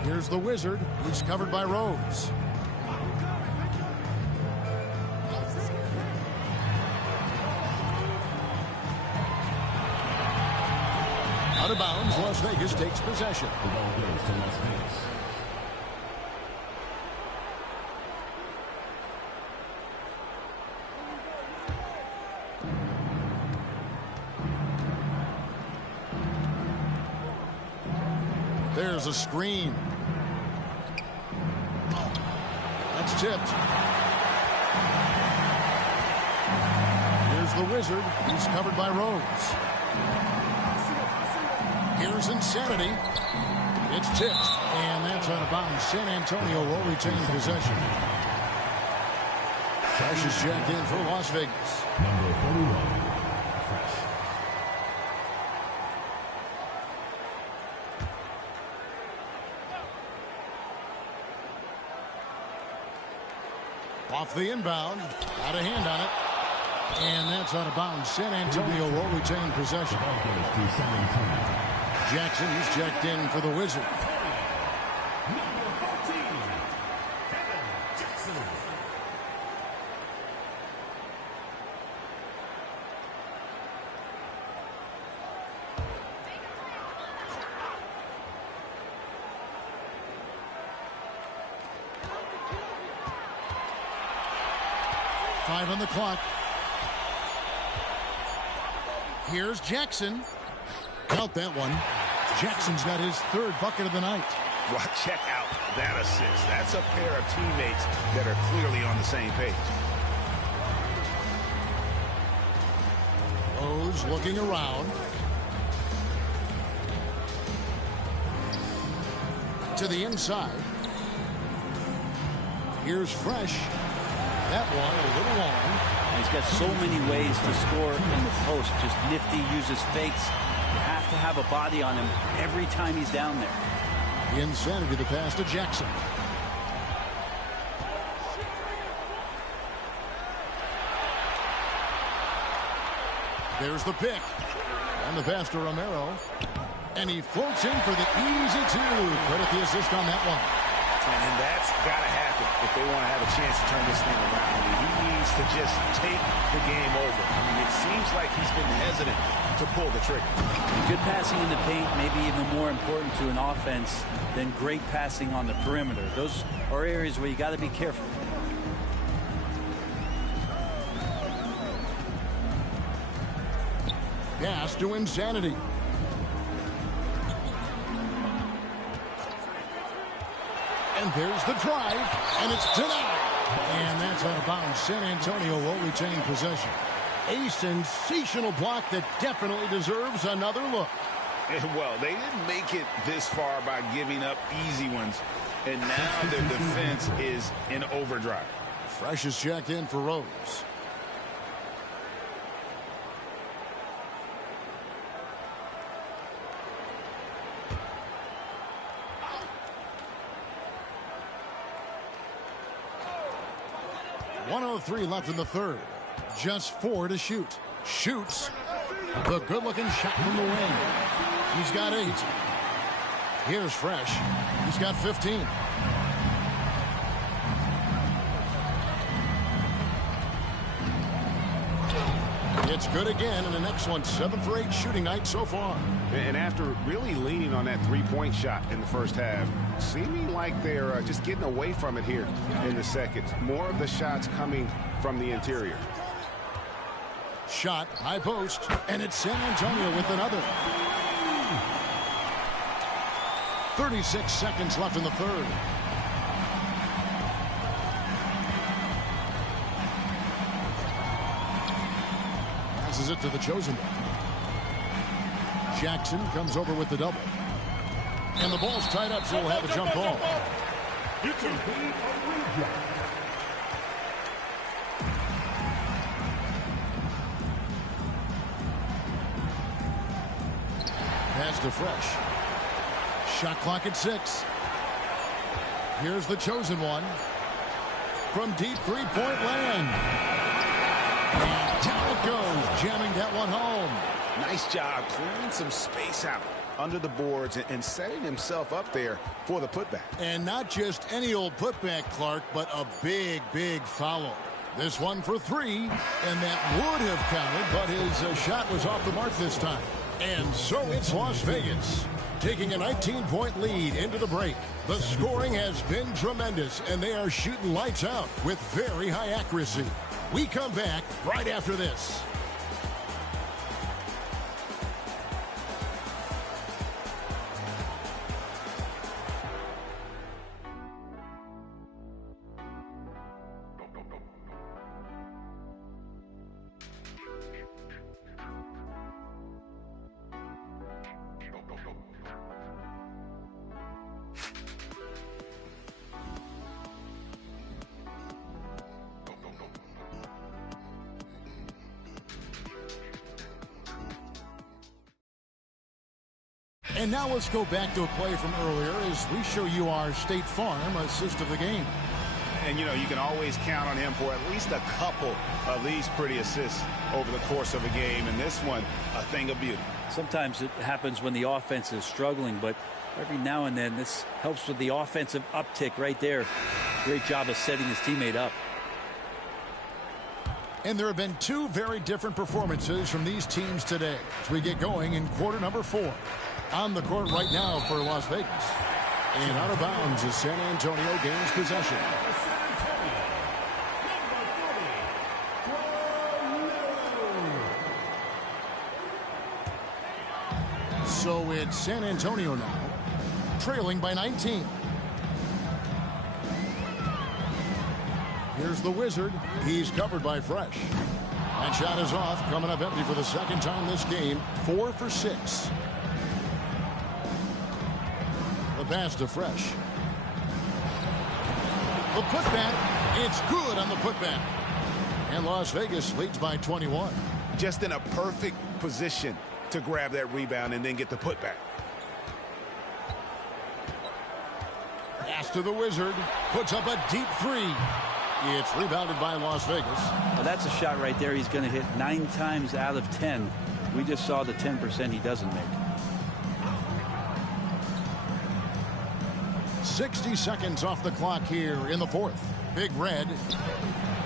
Here's the Wizard. He's covered by Rose. Out of bounds, Las Vegas takes possession. The ball goes to Las Vegas. There's a screen. That's tipped. Here's the Wizard. He's covered by Rose. Here's Insanity. It's tipped. And that's out of bounds. San Antonio will retain possession. Fresh is checked in for Las Vegas. Number 31, Fresh. Off the inbound. Got a hand on it. And that's out of bounds. San Antonio will retain possession. The ball goes to San Antonio. Jackson is checked in for the Wizard. Number 14, Jackson. Five on the clock. Here's Jackson. Count that one. Jackson's got his third bucket of the night. Well, check out that assist. That's a pair of teammates that are clearly on the same page. Rose looking around. To the inside. Here's Fresh. That one a little long. He's got so many ways to score in the post. Just nifty, uses fakes. You have to have a body on him every time he's down there. Insanity, the pass to Jackson. There's the pick. And the pass to Romero. And he floats in for the easy two. Credit the assist on that one. And that's got to happen if they want to have a chance to turn this thing around. He needs to just take the game over. I mean, it seems like he's been hesitant to pull the trigger. Good passing in the paint may be even more important to an offense than great passing on the perimeter. Those are areas where you got to be careful. Pass to Insanity. And there's the drive, and it's denied. And that's out of bounds. San Antonio will retain possession. A sensational block that definitely deserves another look. Well, they didn't make it this far by giving up easy ones, and now their defense is in overdrive. Fresh is checked in for Rose. .103 left in the third. Just 4 to shoot. Shoots. The good-looking shot from the wing. He's got 8. Here's Fresh. He's got 15. It's good again, and the next one 7 for 8 shooting night so far. And after really leaning on that three-point shot in the first half, seeming like they're just getting away from it here in the second. More of the shots coming from the interior. Shot, high post, and it's San Antonio with another. 36 seconds left in the third. Passes it to the chosen one. Jackson comes over with the double. And the ball's tied up, so we'll have a jump ball. Pass to Fresh. Shot clock at 6. Here's the chosen one. From deep three-point land. And down it goes, jamming that one home. Nice job clearing some space out under the boards and setting himself up there for the putback. And not just any old putback, Clark, but a big, big follow. This one for 3, and that would have counted, but his shot was off the mark this time. And so it's Las Vegas taking a 19-point lead into the break. The scoring has been tremendous, and they are shooting lights out with very high accuracy. We come back right after this. And now let's go back to a play from earlier as we show you our State Farm assist of the game. And, you know, you can always count on him for at least a couple of these pretty assists over the course of a game. And this one, a thing of beauty. Sometimes it happens when the offense is struggling, but every now and then this helps with the offensive uptick right there. Great job of setting his teammate up. And there have been 2 very different performances from these teams today as we get going in quarter number 4. On the court right now for Las Vegas. And out of bounds as San Antonio gains possession. So it's San Antonio now, trailing by 19. Here's the Wizard. He's covered by Fresh. That shot is off, coming up empty for the second time this game. 4 for 6. The pass to Fresh. The putback. It's good on the putback. And Las Vegas leads by 21. Just in a perfect position to grab that rebound and then get the putback. Pass to the Wizard. Puts up a deep 3. It's rebounded by Las Vegas. Well, that's a shot right there he's going to hit 9 times out of 10. We just saw the 10% he doesn't make. 60 seconds off the clock here in the fourth. Big Red.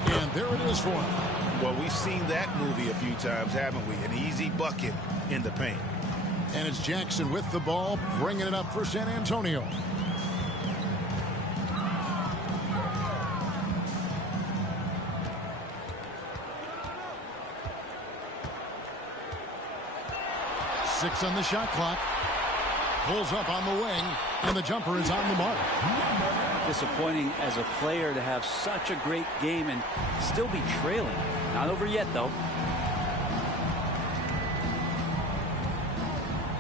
And there it is for him. Well, we've seen that movie a few times, haven't we? An easy bucket in the paint. And it's Jackson with the ball, bringing it up for San Antonio. Six on the shot clock. Pulls up on the wing, and the jumper is on the mark. Disappointing as a player to have such a great game and still be trailing. Not over yet, though.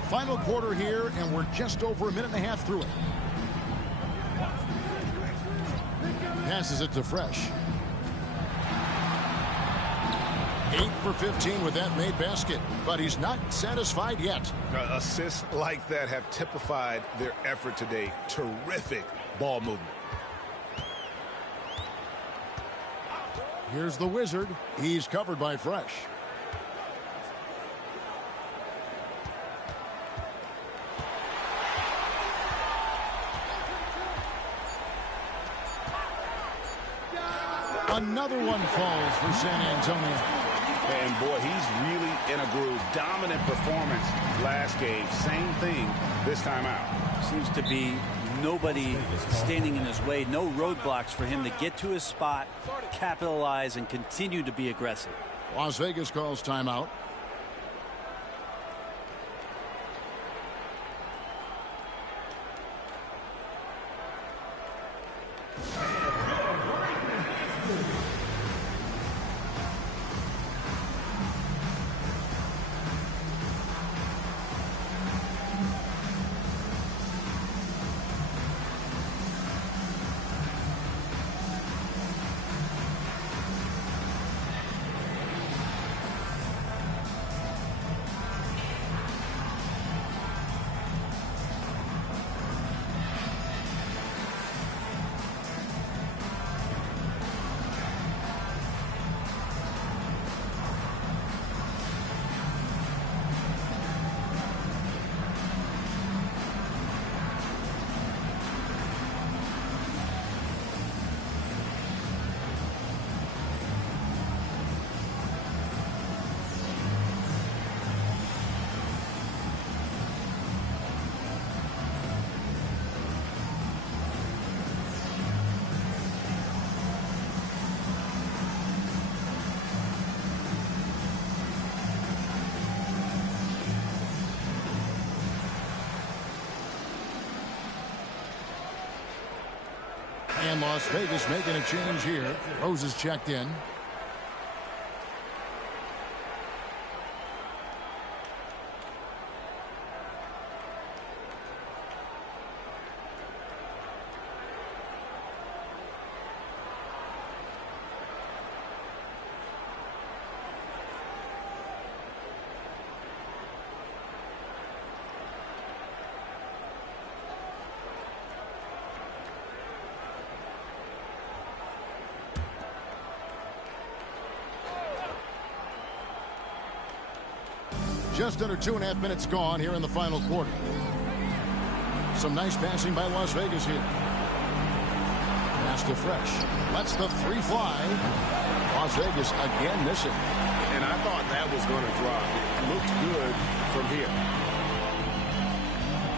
Final quarter here, and we're just over a minute and a half through it. Passes it to Fresh. 8 for 15 with that made basket, but he's not satisfied yet. Assists like that have typified their effort today. Terrific ball movement. Here's the Wizard. He's covered by Fresh. Another one falls for San Antonio. And boy, he's really in a groove. Dominant performance last game. Same thing this time out. Seems to be nobody standing in his way. No roadblocks for him to get to his spot, capitalize, and continue to be aggressive. Las Vegas calls timeout. And Las Vegas making a change here. Rose is checked in. Just under 2.5 minutes gone here in the final quarter. Some nice passing by Las Vegas here. Pass to Fresh. Lets the three fly. Las Vegas again missing. And I thought that was going to drop. It looked good from here.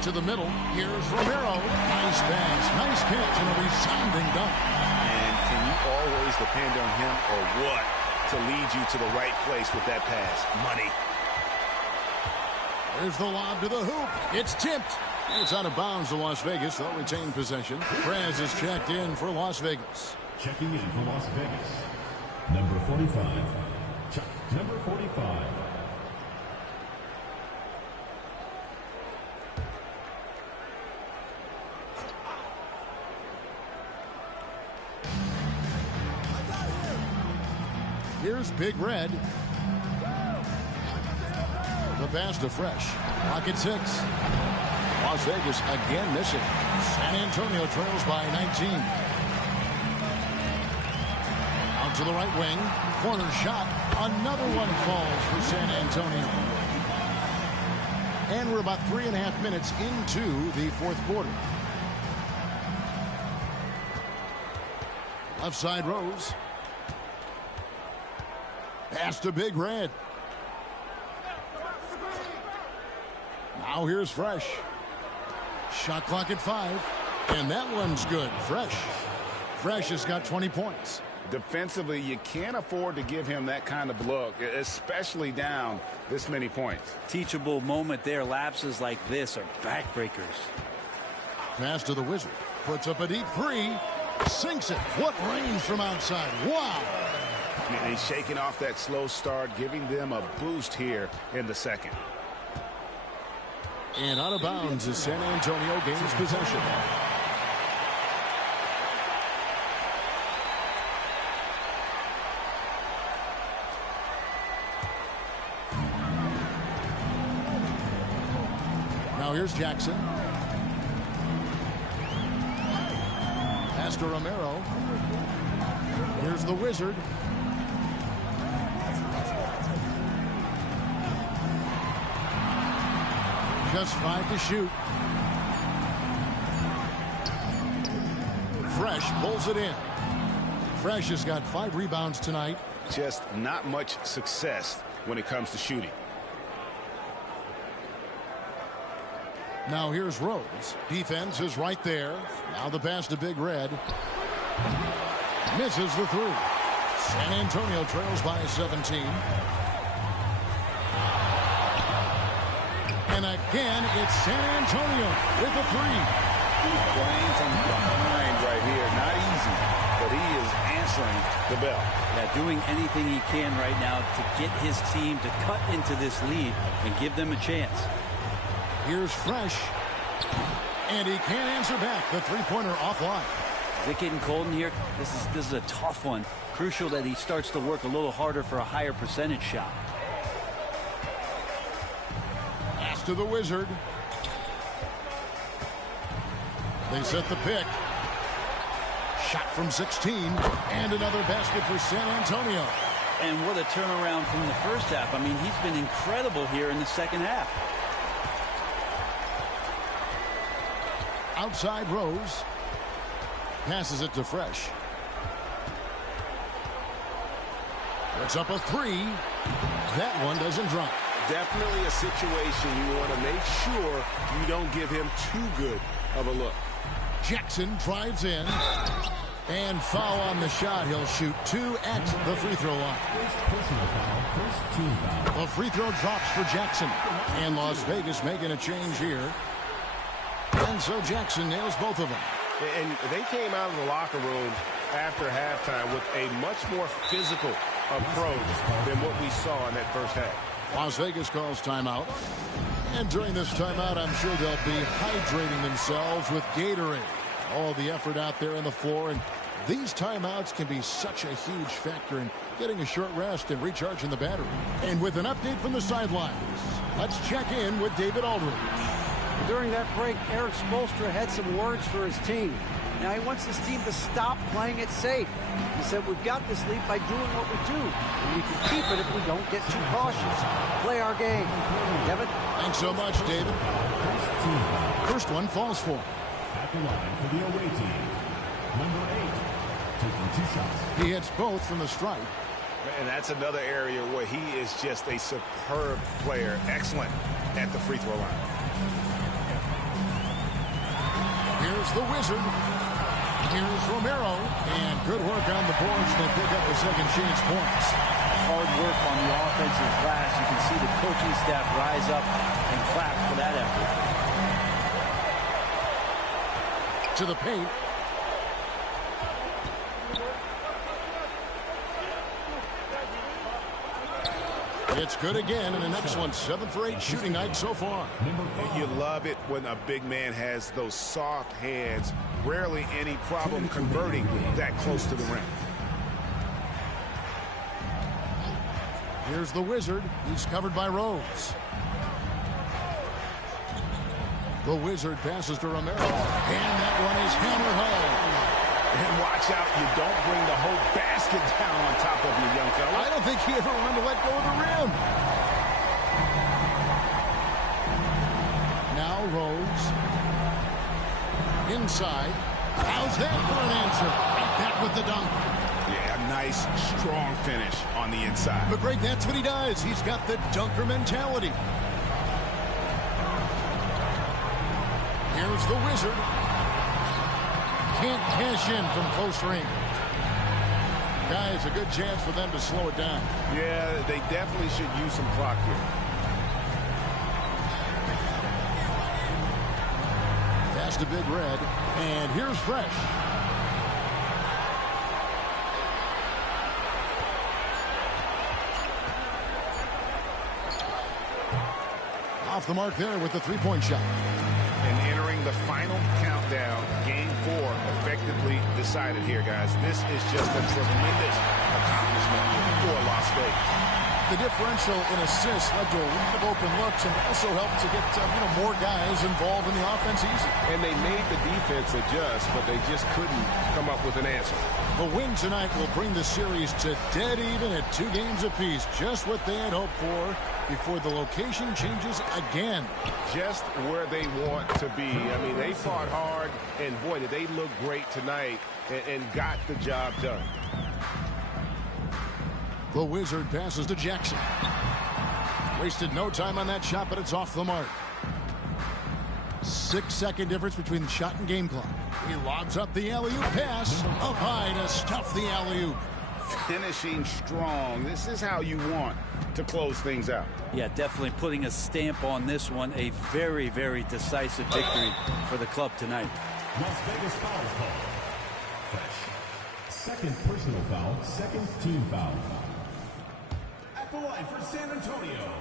To the middle. Here's Romero. Nice pass. Nice catch and a resounding dunk. And can you always depend on him or what to lead you to the right place with that pass? Money. There's the lob to the hoop. It's tipped. It's out of bounds to Las Vegas. They'll retain possession. Perez is checked in for Las Vegas. Checking in for Las Vegas. Number 45. Number 45. Here's Big Red. The pass to Fresh. Clock at 6. Las Vegas again missing. San Antonio trails by 19. to the right wing. Corner shot. Another one falls for San Antonio. And we're about 3.5 minutes into the fourth quarter. Left side Rose. Pass to Big Red. Now here's Fresh. Shot clock at 5. And that one's good. Fresh has got 20 points. Defensively, you can't afford to give him that kind of look, especially down this many points. Teachable moment there. Lapses like this are backbreakers. Pass to the Wizard. Puts up a deep three. Sinks it. What range from outside. Wow. And he's shaking off that slow start, giving them a boost here in the second. And out of bounds as San Antonio gains possession. Now here's Jackson. Pass to Romero. Here's the Wizard. Just 5 to shoot. Fresh pulls it in. Fresh has got 5 rebounds tonight. Just not much success when it comes to shooting. Now here's Rose. Defense is right there. Now the pass to Big Red. Misses the three. San Antonio trails by 17. And again, it's San Antonio with a three. Playing from behind right here. Not easy, but he is answering the bell. Yeah, doing anything he can right now to get his team to cut into this lead and give them a chance. Here's Fresh. And he can't answer back. The three-pointer offline. Is it getting cold in here? This is a tough one. Crucial that he starts to work a little harder for a higher percentage shot. Pass to the Wizard. They set the pick. Shot from 16. And another basket for San Antonio. And what a turnaround from the first half. I mean, he's been incredible here in the second half. Outside Rose. Passes it to Fresh. Puts up a three. That one doesn't drop. Definitely a situation you want to make sure you don't give him too good of a look. Jackson drives in. And foul on the shot. He'll shoot 2 at the free throw line. The free throw drops for Jackson. And Las Vegas making a change here. And so Jackson nails both of them. And they came out of the locker room after halftime with a much more physical approach than what we saw in that first half. Las Vegas calls timeout. And during this timeout, I'm sure they'll be hydrating themselves with Gatorade. All the effort out there on the floor. And these timeouts can be such a huge factor in getting a short rest and recharging the battery. And with an update from the sidelines, let's check in with David Aldridge. During that break, Eric Spoelstra had some words for his team. Now he wants his team to stop playing it safe. He said, we've got this lead by doing what we do. And we can keep it if we don't get too cautious. Play our game. Devin? Thanks so much, David. First one falls for him. At the line for the away team, number 8, taking 2 shots. He hits both from the stripe. And that's another area where he is just a superb player. Excellent at the free throw line. Here's the Wizard. Here's Romero. And good work on the boards. They pick up the second chance points. Hard work on the offensive glass. You can see the coaching staff rise up and clap for that effort. To the paint. It's good again, and the next one, 7 for 8 shooting night so far. You love it when a big man has those soft hands. Rarely any problem converting that close to the rim. Here's the Wizard. He's covered by Rose. The Wizard passes to Romero. And that one is hammer home. And watch out, you don't bring the whole basket down on top of you, young fella. I don't think he ever wanted to let go of the rim. Now Rose. Inside. How's that for an answer? Right back with the dunk. Yeah, nice, strong finish on the inside. But Greg, that's what he does. He's got the dunker mentality. Here's the Wizard. Can't cash in from close range. Guys, a good chance for them to slow it down. Yeah, they definitely should use some clock here. Pass to Big Red. And here's Fresh. Off the mark there with the three-point shot. And entering the final countdown, game 4 effectively decided here, guys. This is just a tremendous accomplishment for Las Vegas. The differential in assists led to a lot of open looks and also helped to get more guys involved in the offense easy. And they made the defense adjust, but they just couldn't come up with an answer. The win tonight will bring the series to dead even at 2 games apiece, just what they had hoped for before the location changes again. Just where they want to be. I mean, they fought hard, and boy, did they look great tonight and got the job done. The Wizard passes to Jackson. Wasted no time on that shot, but it's off the mark. 6-second difference between the shot and game clock. He lobs up the alley-oop pass. Up high to stuff the alley-oop. Finishing strong. This is how you want to close things out. Yeah, definitely putting a stamp on this one. A very, very decisive victory for the club tonight. Las Vegas foul call. Fresh. Second personal foul, second team foul. At the line for San Antonio.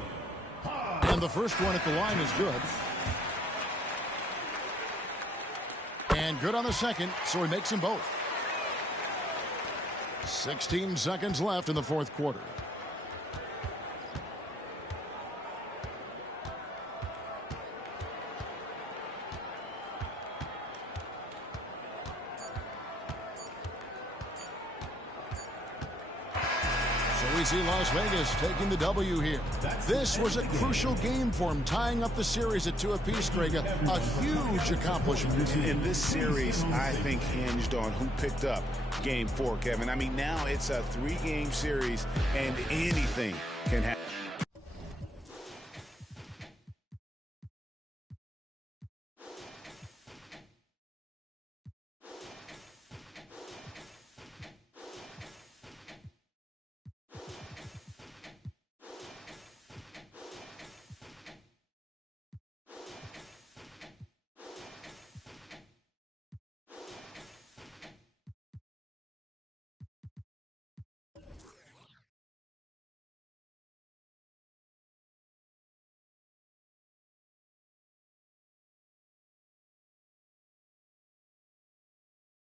And the first one at the line is good. And good on the second, so he makes them both. 16 seconds left in the fourth quarter. We see Las Vegas taking the W here. This was a crucial game for him, tying up the series at 2 apiece, Greg. A huge accomplishment. In this series, I think, hinged on who picked up game 4, Kevin. I mean, now it's a 3-game series, and anything can happen.